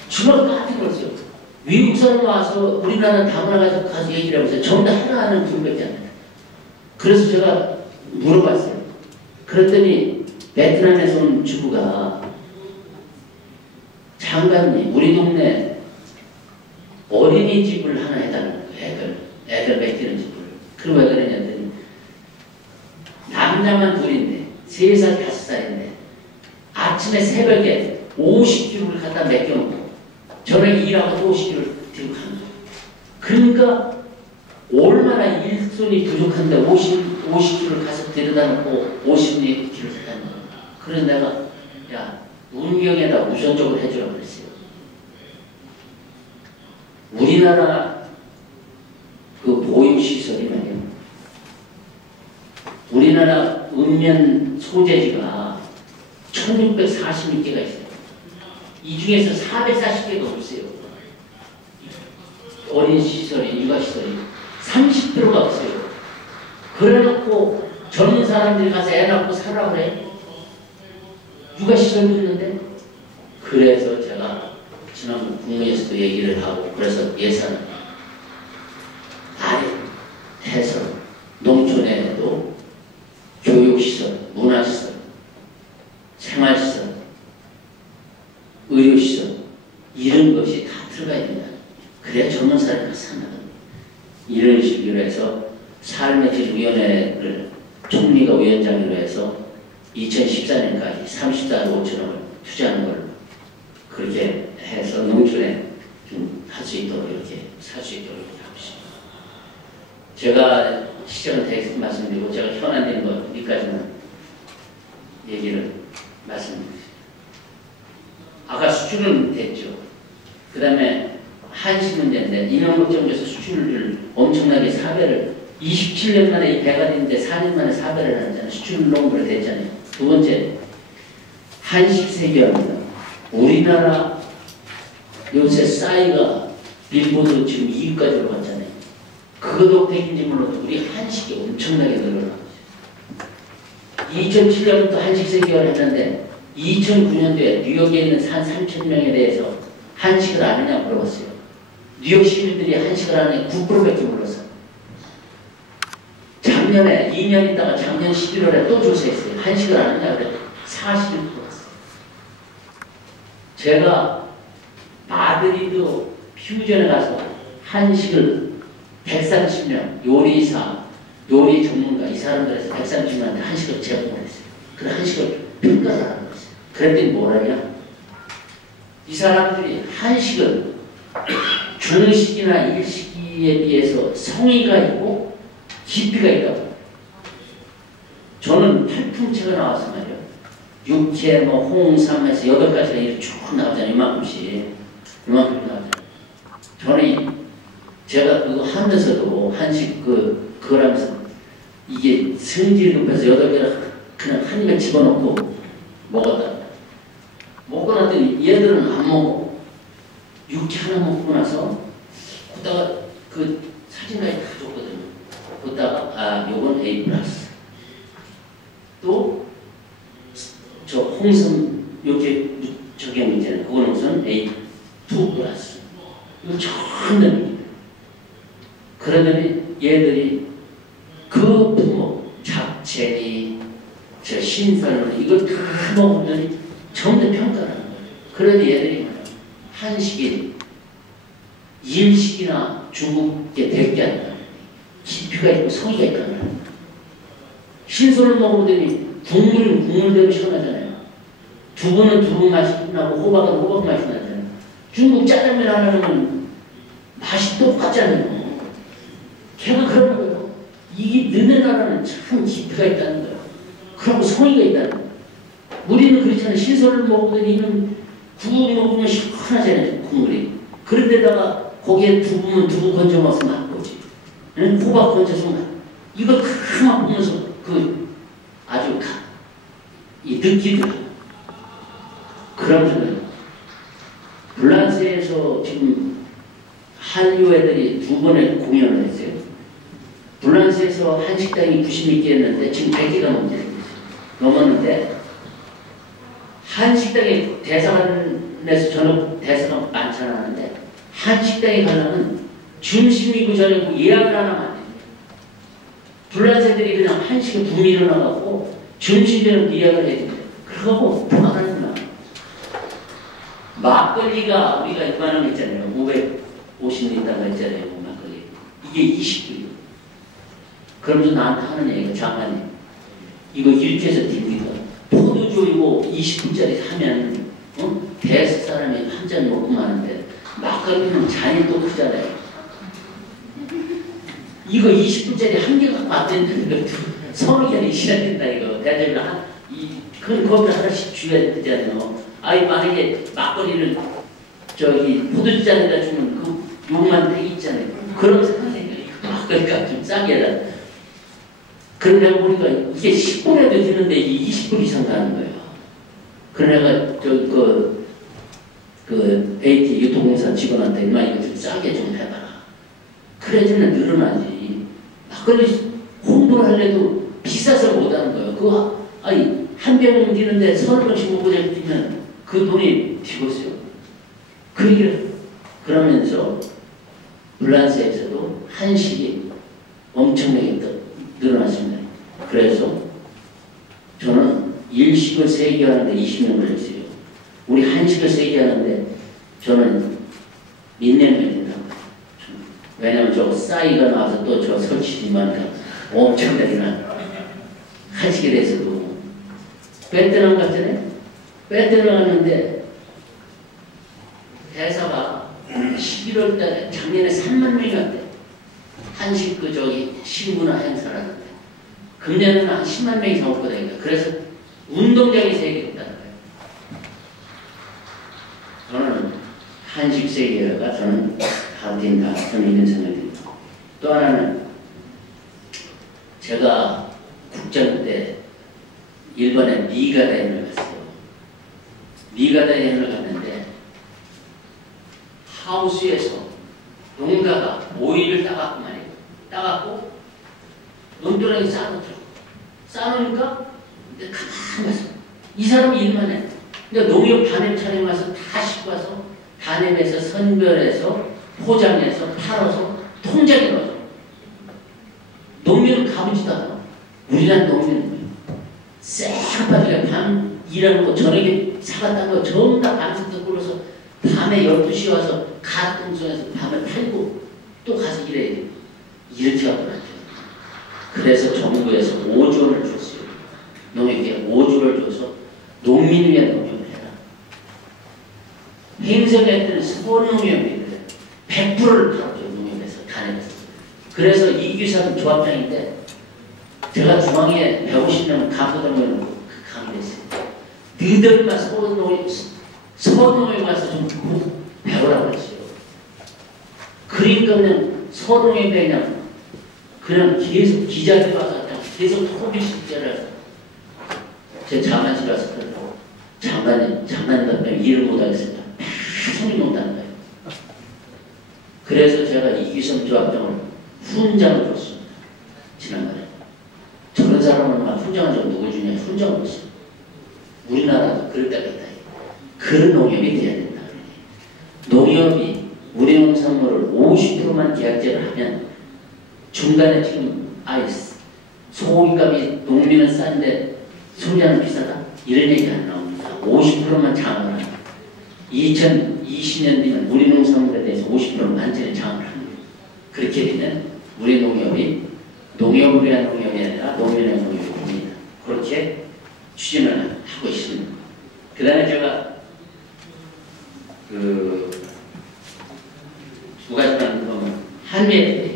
주먹 같은 거였어요. 외국 사람 와서 우리나라 다문화 가서 얘기를 하고 있어요. 전부 다 하나하는 분밖에 안 나요. 그래서 제가 물어봤어요. 그랬더니 베트남에서 온 주부가 장관님 우리 동네 어린이집을 하나 해달라는 거예요. 애들 맡기는 집을. 그럼 왜 그러냐 했더니 남자만 둘인데 3살 5살인데 아침에 새벽에 50kg를 갖다 맡겨놓고 저녁에 일하고 또 50kg를 들고 가는 거예요. 그러니까 얼마나 일손이 부족한데 50kg를 가서 데려다 놓고 50kg를 사다 놓고. 그래서 내가 야 문경에다 우선적으로 해주라고 그랬어요. 우리나라 그 보육시설이 말이에요. 우리나라 읍면 소재지가 1646개가 있어요. 이 중에서 440개가 없어요. 어린이시설이, 육아시설이 30%가 없어요. 그래놓고 젊은 사람들이 가서 애 낳고 살라고 그래. 육아시설도 있는데. 그래서 제가 지난번 국무에서도 얘기를 하고 그래서 예산을 아예 해서 농촌에도 교육시설, 문화시설, 생활시설, 의료시설 이런 것이 다 들어가야 된다. 그래야 젊은 사람이 가서 산다거든요. 이런 식으로 해서 삶의 질 위원회를 총리가 위원장으로 해서 2014년까지 34조 5천억을 투자하는 걸 그렇게 해서 농촌에 좀 할 수 있도록 이렇게 살 수 있도록 이렇게 하고 있습니다. 제가 시작은 대해서 말씀드리고 제가 현안된 것 여기까지만 얘기를 말씀드리겠습니다. 아까 수출은 됐죠. 그 다음에 한식 문제인데 이명박 정부에서 수출을 엄청나게 4배를 27년 만에 이 배가 됐는데 4년 만에 4배를 하잖아요. 수출 농구를 됐잖아요. 두 번째, 한식 세계화입니다. 우리나라 요새 싸이가 빌보드 지금 2위까지 올라갔잖아요. 그것도 백인지 몰라도 우리 한식이 엄청나게 늘어나고 있어요. 2007년부터 한식 세계화를 했는데 2009년도에 뉴욕에 있는 한 3,000명에 대해서 한식을 아느냐고 물어봤어요. 뉴욕 시민들이 한식을 아는 9%밖에 몰랐어요. 작년에 2년 있다가 작년 11월에 또 조사했어요. 한식을 아느냐 그래 41%. 제가 마드리드 퓨전에 가서 한식을 130명 요리사, 요리 전문가 이 사람들에서 130명한테 한식을 제공을 했어요. 그 한식을 평가를 하는 거예요. 그랬더니 뭐라냐? 이 사람들이 한식을 중식이나 일식에 비해서 성의가 있고 깊이가 있다고. 저는 팔품체가 나와서 말이에요. 육회, 홍삼에서 8가지가 이렇게 쭉 나오잖아요. 이만큼씩 나오잖아요. 저는 제가 그거 하면서도 한식 그걸 하면서 이게 성질이 급해서 8개를 그냥 한 입에 집어넣고 먹었다. 먹고 났더니 얘들은 안 먹어. 육회 하나 먹고 나서 그다가 그 사진까지 다 줬거든요. 그다가 요건 A+. 또 저 홍삼 요게 적용 있잖아요. 그거는 우선 A2+. 이거 처음 그러더니 얘들이 그 품목 잡채니 저 신선을 이걸 다 먹으더니 전부 평가를 하는 거예요. 그러니 얘들이 한식이 일식이나 중국에 될 게 아니라 깊이가 있고 성의가 있다는 거예요. 신선을 먹으더니 국물은 대로 시원하잖아요. 두부는 두부 맛이 나고 호박은 호박 맛이 나잖아요. 중국 짜장면 하나는 맛이 똑같잖아요. 걔가 그러는 거예요. 이게 너네 나라는 참 깊이가 있다는 거예요. 그리고 성의가 있다는 거예요. 우리는 그렇잖아요. 신선을 먹으더니 국물 먹으면 시원하잖아요. 국물이. 그런데다가 거기에 두부면 두부 건져 먹어서 맛보지. 호박 건져서 맛. 이거 크만 보면서 아주 이 느끼더라. 그러면서 블란스에서 지금 한류 애들이 2번에 공연을 했어요. 블란스에서 한식당이 90몇 개 했는데 지금 100개가 넘었는데 한식당에 대사관에서 저는 대사가 많지 않았는데 한식당에 가려면 점심이고 저녁이고 예약을 하나 안 돼요. 블란스 애들이 그냥 한식에 붐이 일어나갖고 점심 저녁 예약을 해야 돼요. 그러고 도망가는구나. 막걸리가 우리가 이만한 거 있잖아요. 550리터가 있잖아요. 막걸리. 이게 20불이요. 그러면서 나한테 하는 얘기가 장관님 이거 이렇게 해서 됩니까? 포도주 이거 20불짜리 사면 대여섯 사람이 한 잔 먹고 마는데 막걸리는 잔이 또 크잖아요. 이거 20불짜리 한 개 갖고 안 된다는 거 서너 개는 있어야 된다 이거. 대접을 그건 거기다 하나씩 줘야 되잖아요. 만약에 막걸리를 포도주 잔에다 주면 그 요만 팩 있잖아요. 그러면서 막걸리가 좀 싸게 해라. 그런데 보니까 이게 10불에도 되는데 이게 20불 이상 가는 거예요. 그래가 AT 유통공사 직원한테 이거 좀 싸게 좀 해봐라. 그래야지는 늘어나지. 막걸리 홍보를 하려도 비싸서 못하는 거예요. 그거 한 병 뛰는데 30번씩 먹고 잡히면 그 돈이 튀었어요. 그 얘기를 그러면서 블란스에서도 한식이 엄청나게 늘어났습니다. 그래서 저는 일식을 세계하는데 20년 걸렸어요. 우리 한식을 세계하는데 저는 민내면이 된다고. 왜냐면 저 싸이가 나와서 또 저 설치지만 엄청나게 한식에 대해서도. 베트남 갔잖아요. 베트남 갔는데 대사가 11월 달에 작년에 3만 명이 왔대. 한식 신문화 행사를 하는데. 금년에는 한 10만 명이 상 거다니까. 그래서 운동장이 세계였다는 거예요. 저는 한식 세계가 저는 가tin다. 저는 이런 생각이 듭니다. 또 하나는 제가 국장 때 일본에 니가다 여행을 갔어요. 니가다 여행을 갔는데 하우스에서 농가가 오이를 따갖고 말이에요. 따갖고 논두렁에 쌓아놓더라고. 쌓아놓으니까 가만히 가서 이 사람이 일만 해. 그러니까 농협 반입 차량 와서 다 싣고 와서 반입해서 선별해서 포장해서 팔아서 통장에 넣어줘. 농민은 가보지도 않아. 우리나라 농민은 쌩빠지게 밤 일하는 거 저녁에 사갔다는 거 전부 다 밤새서 굴러서 밤에 12시에 와서 가동성에서 밤을 팔고 또 가서 일해야 돼. 이렇게 하더라고요. 그래서 정부에서 5조 원을 줬어요. 농협에 5조를 줘서 농민 위한 농협을 해라. 행정했던 소농협이 100%를 팔았죠. 농협에서 단에서. 그래서 이규삼 조합장인데 제가 중앙에 150명 간부들을 놓고 강의했어요. 너희들만 서동에 가서 좀 배우라고 했어요. 그러니까 그냥 서동에 그냥 계속 기자들 와서 계속 토비식자를 제 장관실 와서 그러고 장관님 같으면 일을 못하겠습니다. 손이 못하는 거예요. 그래서 제가 이규성 조합장을 훈장을 줬습니다. 지난번에. 저런 사람은 막 훈장을 좀 누구 주냐 훈장을 줬어요. 우리나라도 그럴 때가 있다. 그런 농협이 돼야 된다. 농협이 우리 농산물을 50%만 계약제를 하면 중간에 지금 소고기값이 농민은 싼데 소비자는 비싸다? 이런 얘기 안 나옵니다. 50%만 장을 합니다. 2020년 되면 우리 농산물에 대해서 50% 완전히 장을 합니다. 그렇게 되면 우리 농협이 농협을 위한 농협이 아니라 농민의 농협이 됩니다. 그렇게 추진을 하고 있습니다. 그 다음에 제가 두 가지만 보면 한미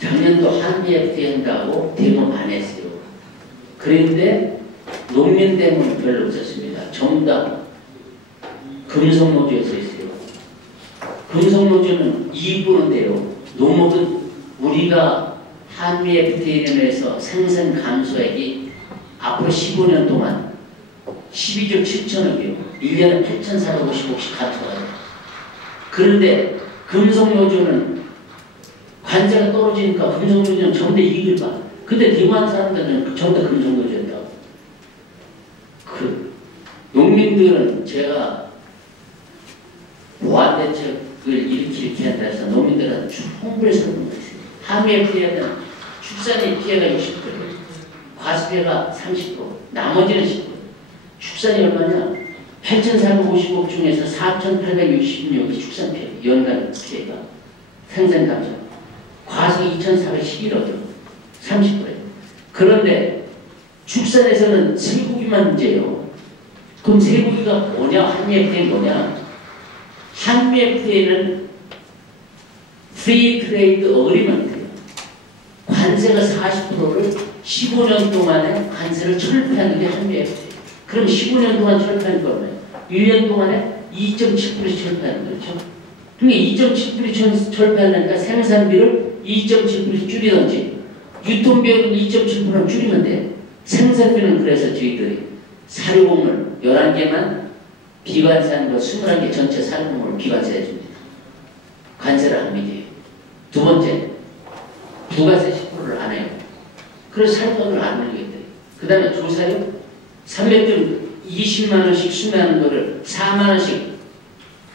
작년도 한미 FTA 한다고 데모 안 했어요. 그런데 농민 데모는 별로 없었습니다. 전부 다 금속노조에서 있어요. 금속노조는 이익 보는데요. 농업은 우리가 한미 FTA에 해서 생산 감소액이 앞으로 15년 동안 12조 7천억이요. 1년에 8,450억씩 감소가 돼요. 그런데 금속노조는 관세가 떨어지니까 금속노조는 전부 다 이익을 봐. 근데 대구한 사람들은 전부 다 금속노조였다고. 농민들은 제가 보완대책을 이렇게 한다 해서 농민들은 충분히 설명을 했어요. 한미 FTA는 축산이 피해가 60%, 과수피해가 30%, 나머지는 10%. 축산이 얼마냐? 8,450억 중에서 4,866이 축산 피해, 연간 피해가 생산 감소. 과수 2,411억이요. 30%예요. 그런데 축산에서는 쇠고기만 문제예요. 그럼 쇠고기가 뭐냐? 한미 FTA 뭐냐? 한미 FTA는 프리 트레이드 어그리먼트예요. 관세가 40%를 15년 동안에 관세를 철폐하는 게 한미 FTA. 그럼 15년 동안 철폐하는 거는 1년 동안에 2.7% 철폐하는 거죠. 그러니까 2.7% 철폐하려니까 생산비를 2.7% 줄이든지 유통비용은 2.7% 줄이면 돼. 생산비는 그래서 저희들이 사료공을 11개만 비관세하는 거 21개 전체 사료공을 비관세해 줍니다. 관세를 안 매겨요. 두 번째, 부가세 10%를 안 해요. 그래서 사료가격을 안 올리겠대. 그 다음에 조사료 300점 20만원씩 수매하는 거를 4만원씩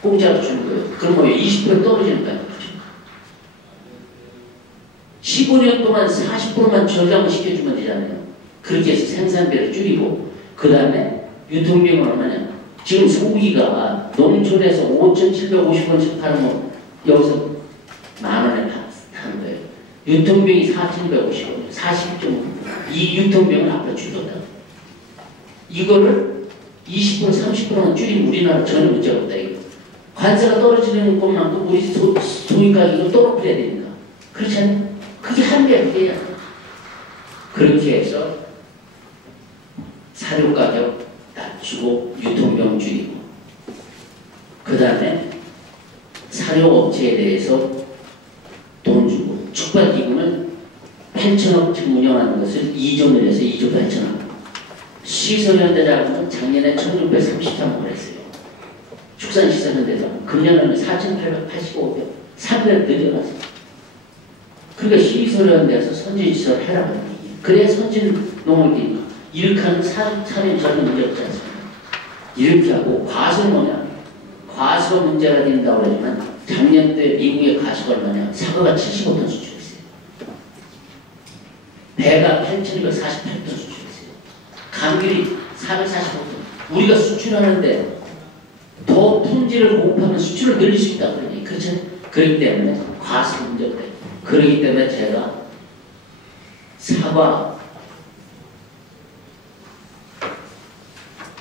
공짜로 주는 거예요. 그럼 뭐예요? 20% 떨어지는 거예요. 15년 동안 40%만 저장을 시켜주면 되잖아요. 그렇게 해서 생산비를 줄이고 그 다음에 유통비용은 얼마냐? 지금 소고기가 농촌에서 5,750원씩 팔으면 여기서 만원에 파는 거예요. 유통비용이 4,150원, 40.5%. 이 유통비용은 앞으로 줄였다. 이거를 20% 30%만 줄이면 우리나라 전혀 문제가 없다. 이거. 관세가 떨어지는 것만큼 우리 소비 가격은 또 높여야 됩니까? 그렇지 않나요? 그게 한계야, 그게야. 그렇게 해서 사료 가격 낮추고 유통비용 줄이고, 그 다음에 사료업체에 대해서 돈 주고, 축발기금을 8천억 지금 운영하는 것을 2조 늘려서 2조 8천억. 시설현대자금은 작년에 1633억을 했어요. 축산시설현대자금. 금년에는 4885억, 3배 늘려놨어요. 그러니까 시설현대에서 선진시설 해라고 하는 얘기예요. 그래야 선진 농업이 되니까. 이렇게 하는 사회 전혀 문제 없지 않습니까? 이렇게 하고, 과수는 뭐냐? 과수가 문제가 된다고 하지만, 작년 때 미국의 과수가 얼마냐? 사과가 75톤 수출했어요. 배가 8,248톤 수출했어요. 감귤이 445톤. 우리가 수출하는데 더 품질을 공급하면 수출을 늘릴 수 있다 그러니. 그렇죠? 그렇기 때문에 과수 문제가 돼요. 그렇기 때문에 제가 사과,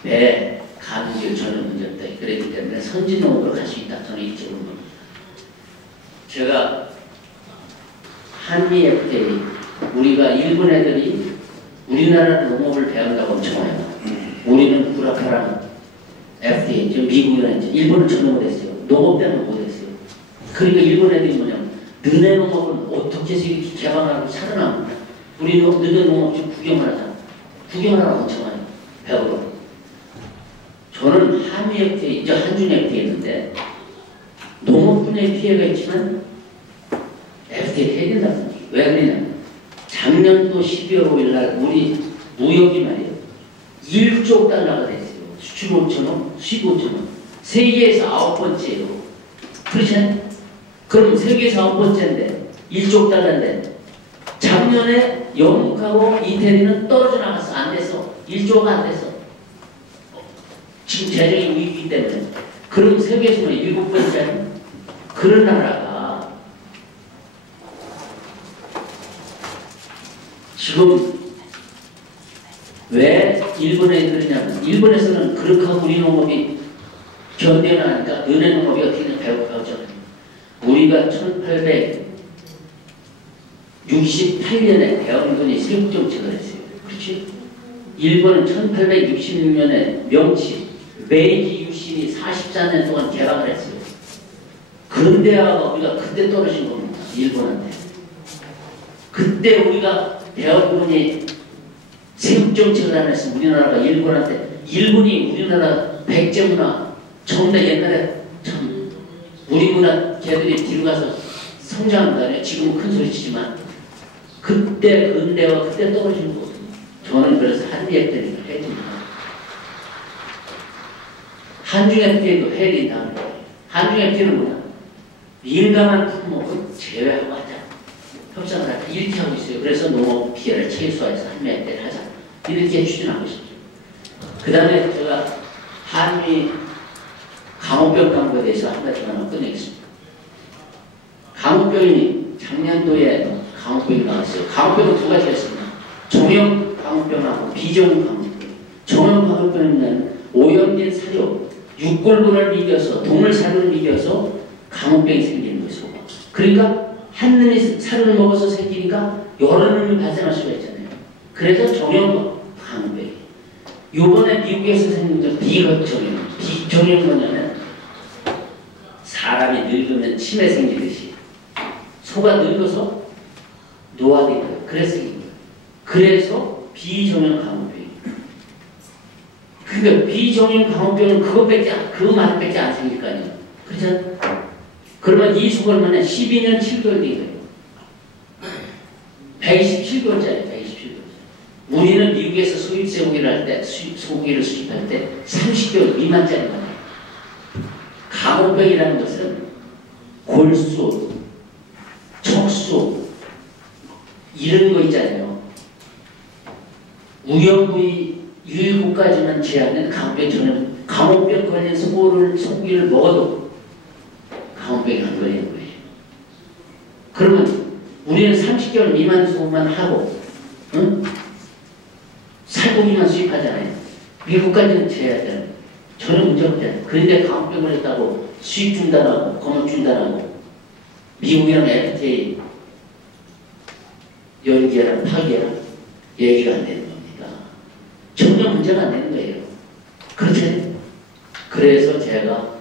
배, 감귤 전혀 문제 없다. 그렇기 때문에 선진농업으로 갈 수 있다. 저는 이렇게 봅니다. 제가 한미 FTA, 우리가 일본 애들이 우리나라 농업을 배운다고 엄청 해요. 우리는 구라파랑 FTA, 지금 미국이나 이제 일본은 전혀 못했어요. 농업 때문에 못했어요. 그러니까 일본 애들이 뭐냐면 너네 농업은 어떻게 해서 이렇게 개방하고 살아남는다. 우리 너네 농업 좀 구경만 하자. 구경하라고 엄청 해요. 배우러. 저는 한미 FTA, 이제 한중 FTA 했는데 농업 분야에 피해가 있지만 FTA 해야 된다는 거예요. 왜 그러냐? 작년도 12월 5일 날 우리 무역이 말이에요. 1조 달러가 됐어요. 수출 5천원, 수입 5천원. 세계에서 9번째예요. 그렇잖아요? 그럼 세계에서 9번째인데 1조 달러인데 작년에 영국하고 이태리는 떨어져 나갔어. 안 돼서. 1조가 안 돼서. 지금 재정이 위기이기 때문에. 그럼 세계에서는 7번째 그런 나라가 지금 왜 일본에 그러냐면 일본에서는 그렇게 하고 우리 농업이 견뎌나니까 너네 농업이 어떻게 배우잖아요. 우리가 1868년에 대원군이 세국정책을 했어요. 그렇지? 일본은 1866년에 명치 메이지 유신이 44년 동안 개방을 했어요. 근대화가 우리가 그때 떨어진 겁니다. 일본한테. 그때 우리가 대원군이 세국정책을 안 했으면 우리나라가 일본한테, 일본이 우리나라 백제문화 전부 다 옛날에 참 우리 문화 걔들이 뒤로 가서 성장한다. 지금은 큰 소리 치지만 그때 근대화 그때 떨어진 거거든요. 저는 그래서 한미 FTA를 해야 됩니다. 한중 FTA도 해야 된다는 거예요. 한중 FTA는 뭐냐? 민감한 품목은 제외하고 하자. 협상을 하자. 이렇게 하고 있어요. 그래서 농업 피해를 최소화해서 한미 FTA를 하자. 이렇게 추진하고 있습니다. 그 다음에 제가 한미 강호병 광고에 대해서 한 가지만 끝내겠습니다. 강호병이 작년도에 강호병이 나왔어요. 강호병은 두 가지가 있습니다. 종형 강호병하고 비종형 강호병. 종형 강호병은 오염된 사료, 육골분을 미겨서 동물 사료를 미겨서 강호병이 생기는 것이고, 그러니까 한 놈이 사료를 먹어서 생기니까 여러 놈이 발생할 수가 있잖아요. 그래서 종형 강호병이. 요번에 미국에서 생긴 건 비종형. 비종형 뭐냐면 사람이 늙으면 치매 생기듯이 소가 늙어서 노화된 거예요. 그래서 비종형 강호병이에요. 그러니까 비종형 강호병은 그것만밖에 안 생길 거 아니에요. 그렇죠? 그러면 이 소가 얼마나 12년 7개월 된 거예요. 127개월짜리, 127개월. 우리는 미국에서 수입 쇠고기를 할 때, 소고기를 수입할 때 30개월 미만짜리 거예요. 강호병이라는 것은 골수, 척수 이런 거 있잖아요. 우연부위 7가지만 제한된 강호병처럼 강호병 걸린 소고기를 먹어도 강호병이 안 걸리는 거예요. 그러면 우리는 30개월 미만 소고기만 하고 살고기만 수입하잖아요. 7가지는 제한되는. 전혀 문제 없잖아요. 그런데 감병을 했다고 수입 중단하고 검역 중단하고 미국이랑 FTA 연기랑 파기랑 얘기가 안 되는 겁니다. 전혀 문제가 안 되는 거예요. 그렇죠? 그래서 제가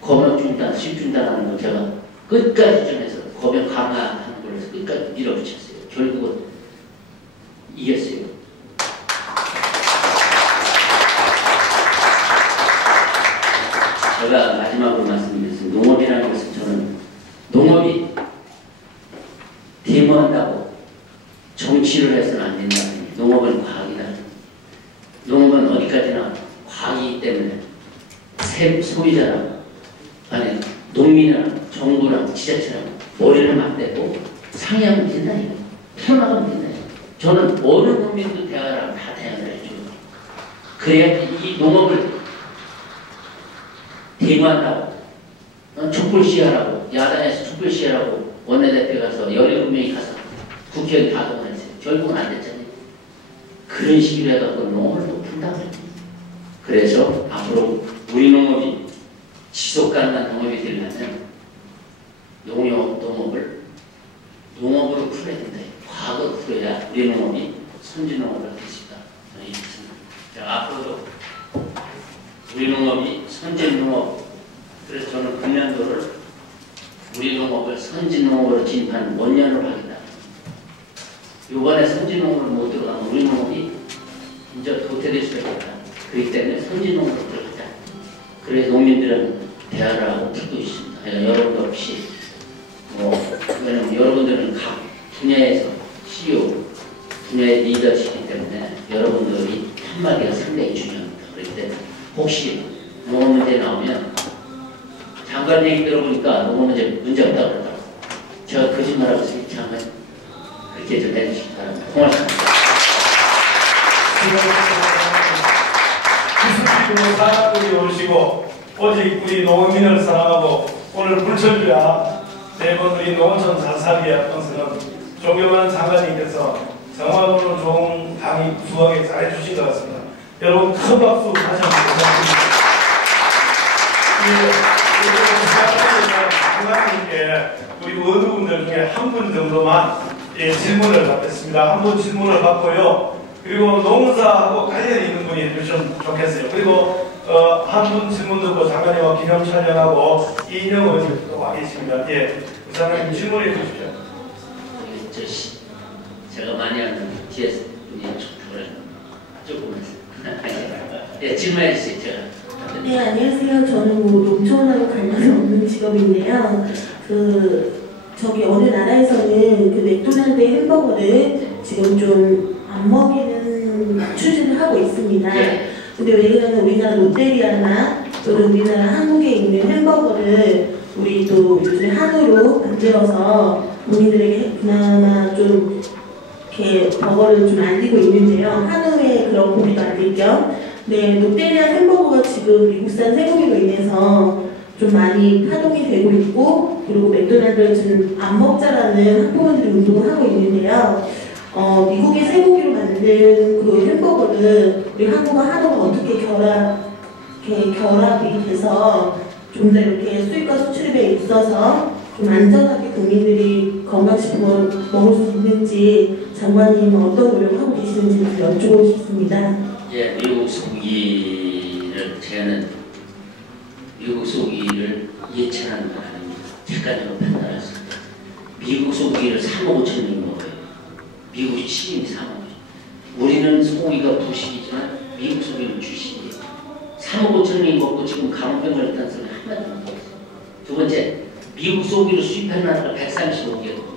검역 중단, 수입 중단하는 거 제가 끝까지 주장해서 검역 강화하는 걸로 해서 끝까지 밀어붙였어요. 결국은 이겼어요. 제가 마지막으로 말씀드렸습니다. 농업이라는 것은 저는 농업이 데모한다고 정치를 해서는 안 된다는 거예요. 농업은 과학이다. 농업은 어디까지나 과학이기 때문에 소비자랑 아니 농민이랑 정부랑 지자체랑 머리를 맞대고 상의하면 된다 이거. 편하면 된다 이거. 저는 어느 농민도 대화를 다 대화를 해줘요. 그래야 이 농업을 데모한다고 촛불 시위하라고 야당에서 촛불 시위하라고 원내대표 가서 17명이 가서 국회의원 파동을 했어요. 결국은 안 됐잖아요. 그런 식으로 해갖고 농업을 못 푼다 그랬죠. 그래서 앞으로 우리 농업이 지속가능한 농업이 되려면 농업으로 풀어야 된다. 과학으로 풀어야 우리 농업이 선진농업을 할 수 있다. 저는 이렇게 생각합니다. 앞으로도 우리 농업이 선진농업, 그래서 저는 금년도를 우리 농업을 선진농업으로 진입하는 원년으로 하겠다. 이번에 선진농업을 못 들어가면 우리 농업이 이제 도태될 수가 있다. 그렇기 때문에 선진농업으로 들어가자. 그래서 농민들은 대화를 하고 듣고 있습니다. 그러니까 여러분도 없이 왜냐면 여러분들은 각 분야에서 CEO, 분야의 리더시기 때문에 여러분들이 한마디가 상당히 중요합니다. 그렇기 때문에 혹시 농업 문제 나오면 장관 얘기 들어보니까 농업 문제 없다고 그러더라고요. 제가 거짓말하고 있으니까 장관 그렇게 좀 해주시기 바랍니다. 고맙습니다. 사람들이 오시고 오직 우리 농민을 사랑하고 오늘 불철주야 매번 우리 농어촌 잘 살게 하면서는 존경하는 장관님께서 정말로 좋은 강의 수하게 잘 해주신 것 같습니다. 여러분 큰 박수 다시 한번 부탁드립니다. 장관님께 우리 의원분들 중에 한 분 정도만 질문을 받겠습니다. 한 분 질문을 받고요. 그리고 농사하고 관련이 있는 분이 해주시면 좋겠어요. 그리고 한 분 질문 듣고 장관님과 기념 촬영하고 인형을 듣도록 하겠습니다. 예, 장관님 질문해 주십시오. 제가 많이 하는 뒤에서 분이 조금 예, 질문해 주세요. 제가. 네, 안녕하세요. 저는 농촌하고 관련이 없는 직업인데요. 저기 어느 나라에서는 그 맥도날드 햄버거를 지금 좀 안 먹이는 추진을 하고 있습니다. 근데 왜 그러냐면 우리나라 롯데리아나 또는 우리나라 한국에 있는 햄버거를 우리 또 요즘에 한우로 만들어서 본인들에게 그나마 좀 이렇게 버거를 좀 알리고 있는데요. 한우의 그런 고기도 알릴 겸. 네, 롯데리아 햄버거가 지금 미국산 쇠고기로 인해서 좀 많이 파동이 되고 있고, 그리고 맥도날드를 지금 안 먹자라는 학부모들이 운동을 하고 있는데요. 미국의 쇠고기로 만든 그 햄버거를 우리 한국과 한우가 어떻게 결합이 돼서 좀 더 이렇게 수입과 수출에 있어서 좀 안전하게 국민들이 건강식품을 먹을 수 있는지 장관님은 어떤 노력을 하고 계시는지 여쭤보고 싶습니다. 예, 미국 소고기를 제는 미국 소고기를 예찬하는 건 아닙니다. 객관적으로 판단할 수 있습니다. 미국 소고기를 3억 5천 명이 먹어요. 미국 시민이 3억. 우리는 소고기가 부식이지만 미국 소고기는 주식이에요. 3억 5천 명이 먹고 지금 감염병 걸렸다는 소리 한마디도 못 했어요. 두 번째, 미국 소고기를 수입하는 나라가 135개거든요.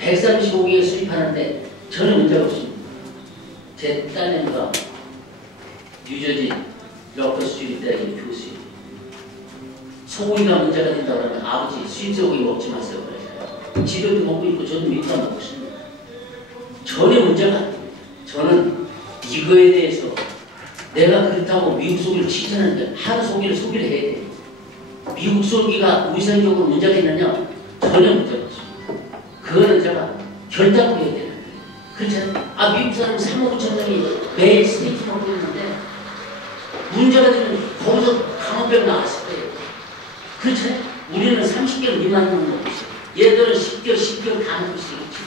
135개 수입하는데 전혀 문제가 없습니다. 제 딸내미가 뉴저지 러커스주리 대학의 교수예요. 소고기가 문제가 된다 그러면 아버지 수입 소고기 먹지 마세요. 그래요. 집에도 먹고 있고 저도 미국가 먹고 있습니다. 전혀 문제가 안 됩니다. 저는 이거에 대해서 내가 그렇다고 미국 소고기를 칭찬하는데 한우 소고기를 소비를 해야 돼요. 미국 소고기가 위생적으로 문제가 있느냐? 전혀 문제가 없습니다. 그거는 제가 결단을 해야 되는 거예요. 그렇지 않아요? 미국 사람 3억 5천 명이 매일 스테이크 먹고 있는데 문제가 되면 거기서 감옥병 나왔을 거예요. 그렇잖아요. 우리는 30개월 미만 먹는 거 있어요. 얘들은 10개월, 10개월 다 먹을 수 있지.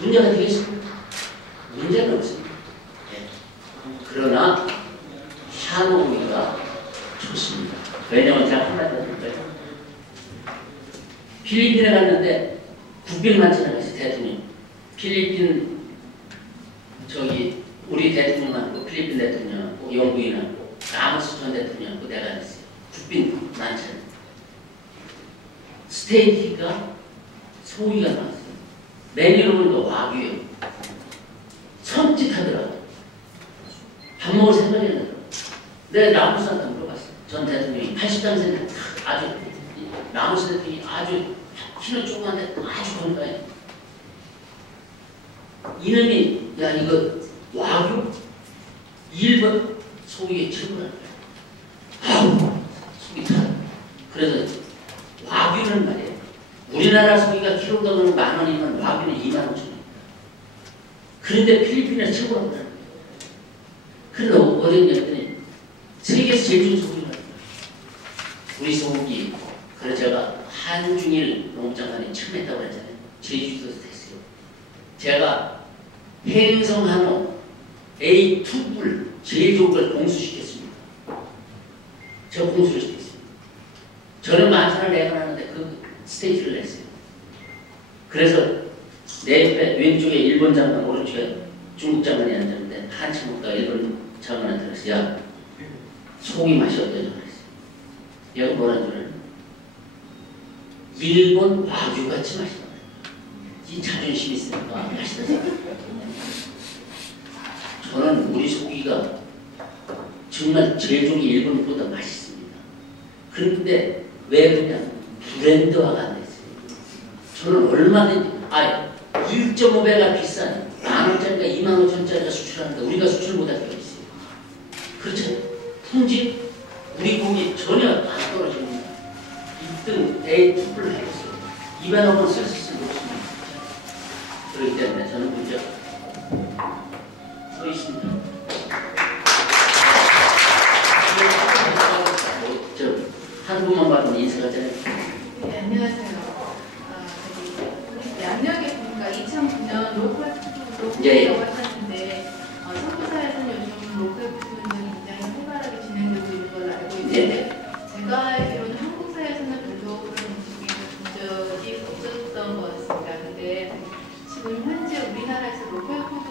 문제가 되겠습니까? 문제는 없습니다. 네. 그러나 샤노우이가 좋습니다. 왜냐면 제가 한마디 해줄까요? 필리핀에 갔는데 국빈만 지나갔어요. 대통령. 필리핀 저기 우리 대통령하고 필리핀 대통령하고 영부인하고 라모스 전 대통령하고 내가 했어요. 국빈 만찬. 스테이키가 소고기가 나왔어요. 메뉴로 보니까 와규예요. 섬찟하더라고요. 밥 먹을 생각이 나더라고요. 내가 라모스한테 물어봤어요. 전 대통령이 80단세인데 아주 라모스 대통령이 아주 키는 조그만데 아주 건강해. 이놈이 야 이거 와규 1번 소고기에 최고라는 거야. 아우 속이 타. 그래서 와규는 말이에요. 우리나라 소고기가 키로당은 10,000원이면 와규는 25,000원. 그런데 필리핀에서 최고라고 하는 거예요. 그래서 어디 했더니 세계에서 제일 좋은 소고기라는 거예요. 우리 소고기. 그래서 제가 한중일 농장관에 처음 했다고 그랬잖아요. 제주도에서 됐어요. 제가 행성한우 A2뿔 제일 좋은 걸 공수시켰습니다. 제가 공수를 시켰습니다. 저는 만찬을 내관하는데 그 스테이지를 냈어요. 그래서 내 옆에 왼쪽에 일본 장관, 오른쪽에 중국 장관이 앉았는데 한참 먹다가 일본 장관한테 그랬어. 야, 소고기 맛이 어떠냐 그랬어요. 얘가 뭐라는 줄 알아요? 일본 와규같이 맛있다. 이 자존심 있으니까 맛있다 생각해요. 저는 우리 소고기가 정말 제일 좋은 게 일본보다 맛있습니다. 그런데 왜 그러냐? 브랜드화가 안 됐어요. 저는 얼마든지 1.5배가 비싼 10,000원짜리가 25,000원짜리가 수출하는데 우리가 수출 못할 게 있어요. 그렇죠? 품질 우리 고기 전혀 안 떨어집니다. 1등 A2를 해봤어요. 200원 쓸 수 있으면 좋습니다. 그렇기 때문에 저는 문제가 서 있습니다. 한국만 봐도 인사하잖아요. 네, 안녕하세요. 우리 양력에 보니까 2009년 로컬 푸드라고 하셨는데 선교사에서는 요즘 로컬 푸드 운동이 굉장히 활발하게 진행되고 있는 걸로 알고 있는데 제가 알기로는 한국 사회에서는 별로 그런 음식이 본 적이 없었던 것 같습니다. 근데 지금 현재 우리나라에서 로컬 푸드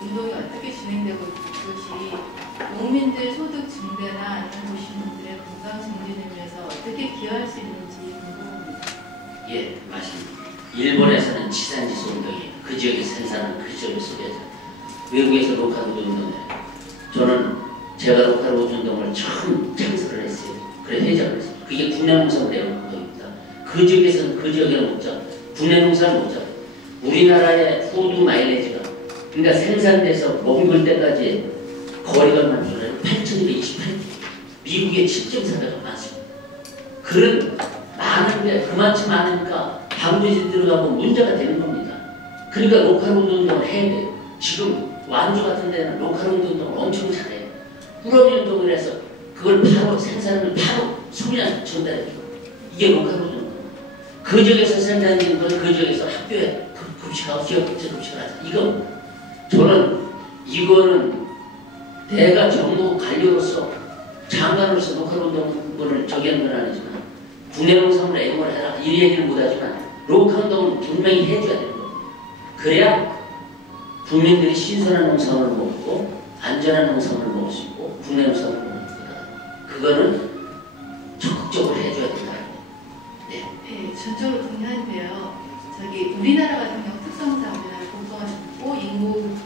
운동이 어떻게 진행되고 있는지 농민들 소득 증대나 아니면 도시민들의 건강 증진을 위해서 어떻게 기여할 수 있는지 궁금합니다. 예, 맞습니다. 일본에서는 지산지수 운동이 그 지역에 생산하는 그 지역을 소개하죠. 외국에서 로컬푸드 운동을 저는 제가 로컬푸드 운동을 처음 창설을 했어요. 그래 회장을 했어요. 그게 국내농산을 내는 운동입니다. 그 지역에서는 그 지역에는 먹자. 국내농산을 먹자. 우리나라의 푸드 마일리지가 그러니까 생산돼서 먹을 때까지 거리가 얼마나 줄어요? 8,228km. 미국의 7.4배가 많습니다. 그런 많은데 그만큼 많으니까 방부제 들어가고 문제가 되는 겁니다. 그러니까 로컬 운동을 해야 돼요. 지금 완주 같은 데는 로컬 운동을 엄청 잘해요. 꾸러미 운동을 해서 그걸 바로 생산을 바로 소비자한테 전달해줘요. 이게 로컬 운동. 그 지역에서 생산되는 건 그 지역에서 학교에 급식하고 지역 급식을 하죠. 저는 이거는 내가 정부 관료로서 장관으로서 로컬 운동을 저기하는 건 아니지만 국내농산물 애용을 해라 이 얘기는 못하지만 로컬 운동은 분명히 해줘야 되는 겁니다. 그래야 국민들이 신선한 농산물을 먹고 안전한 농산물을 먹을 수 있고 국내농산물을 먹는 거다. 그거는 적극적으로 해줘야 된다. 네. 네, 전적으로 동의하는데요. 우리나라 같은 경우 특성상 우리나라 공통화있고 인구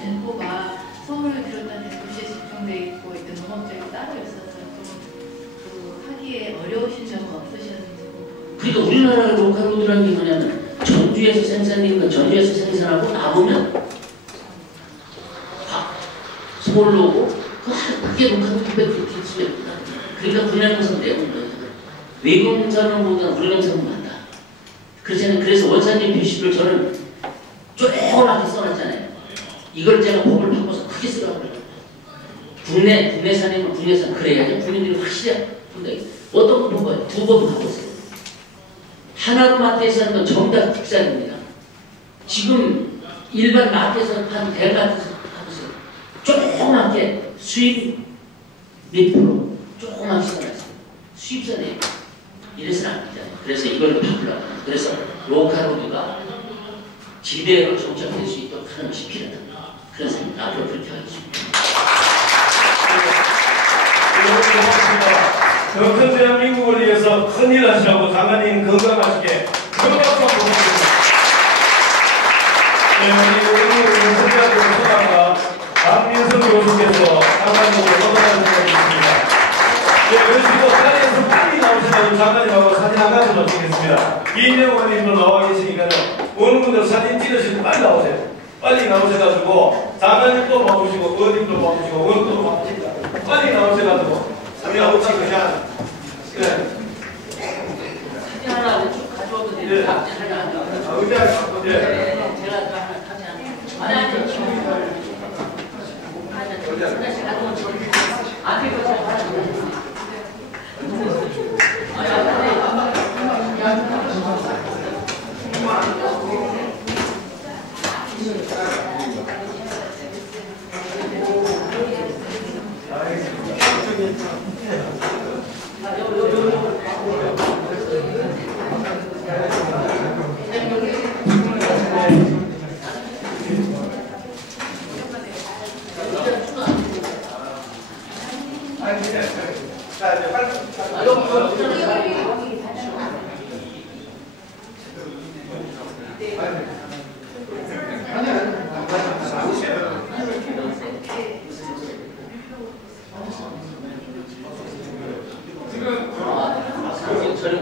분포가 서울을 비롯한 대도시에 집중되어 있고 있던 농업적이 따로 있어서 좀 하기에 어려우신 점은 없으셨는지. 그러니까 우리나라 로컬푸드라는 게 뭐냐면 전주에서 생산된 건 전주에서 생산하고 남으면 서울로 오고 그게 로컬푸드 그렇게 있습니다. 그러니까 국내농산 내고는 거예요. 외국 농산물보다 우리 농산물 많다. 그래서 원산지 표시를 저는 조그맣게 써놨잖아요. 이걸 제가 법을 바꿔서 크게 쓰라고 그래요. 국내산이면 국내산 그래야죠. 국민들이 확실히 어떤 거 보고 두 번 가보세요. 하나로 마트에서 하는 건 전부 다 국산입니다. 지금 일반 마트에서 한 대마트에서 가보세요. 조그맣게 수입 몇 프로 조그맣게 써놨어요. 수입산이에요. 이래서는 안 되잖아요. 그래서 이걸 바꾸려고. 그래서 로컬우드가 지대로 정착될 수 있도록 하는 것이 필요하다. 그런 생각 앞으로 그렇게 하겠습니다. 더 큰 대한민국을 위해서 큰일 하시라고 장관님 건강하시게 건강만 보겠습니다. 우리 선대학교 소장과 박민성 교수께서 장관님으로 소장하는 것입니다. 그리고 자리에서 빨리 나오셔가지고 장관님하고 사진 한 가지로 찍겠습니다. 이인영 의원님도 나와 계시니까요. 어느 분들 사진 찍으시고 빨리 나오세요. 빨리 나오셔가지고 장관님도 바꾸시고 의원님도 바꾸시고 의원도 바꾸시고 빨리 나오셔가지고 우리가 찍 그냥 사진 하나 쭉 가져와도 돼요. 사진 하나. 의자 제가 사진 하나. 앞에 거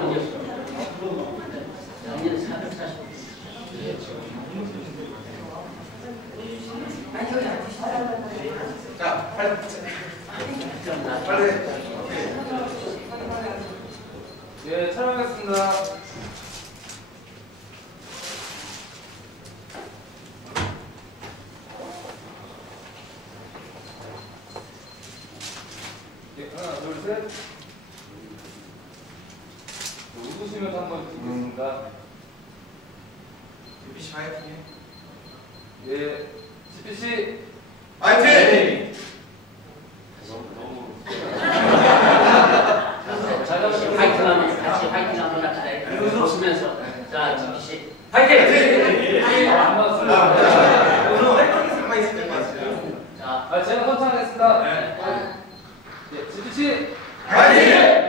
잘 받아주세요. 네, 촬영하겠습니다. 네, 하나, 둘, 셋. 웃으시면서 한번 드리겠습니다. 유비씨 화이팅. 예, CPC 화이팅! 화이팅 하면 같이 화이팅 한번 합시다. 웃으면서. 자, 지키씨. 화이팅! 오늘 화이팅 있을 것 같아요. 자, 제가 선창하겠습니다. 네, CPC 화이팅!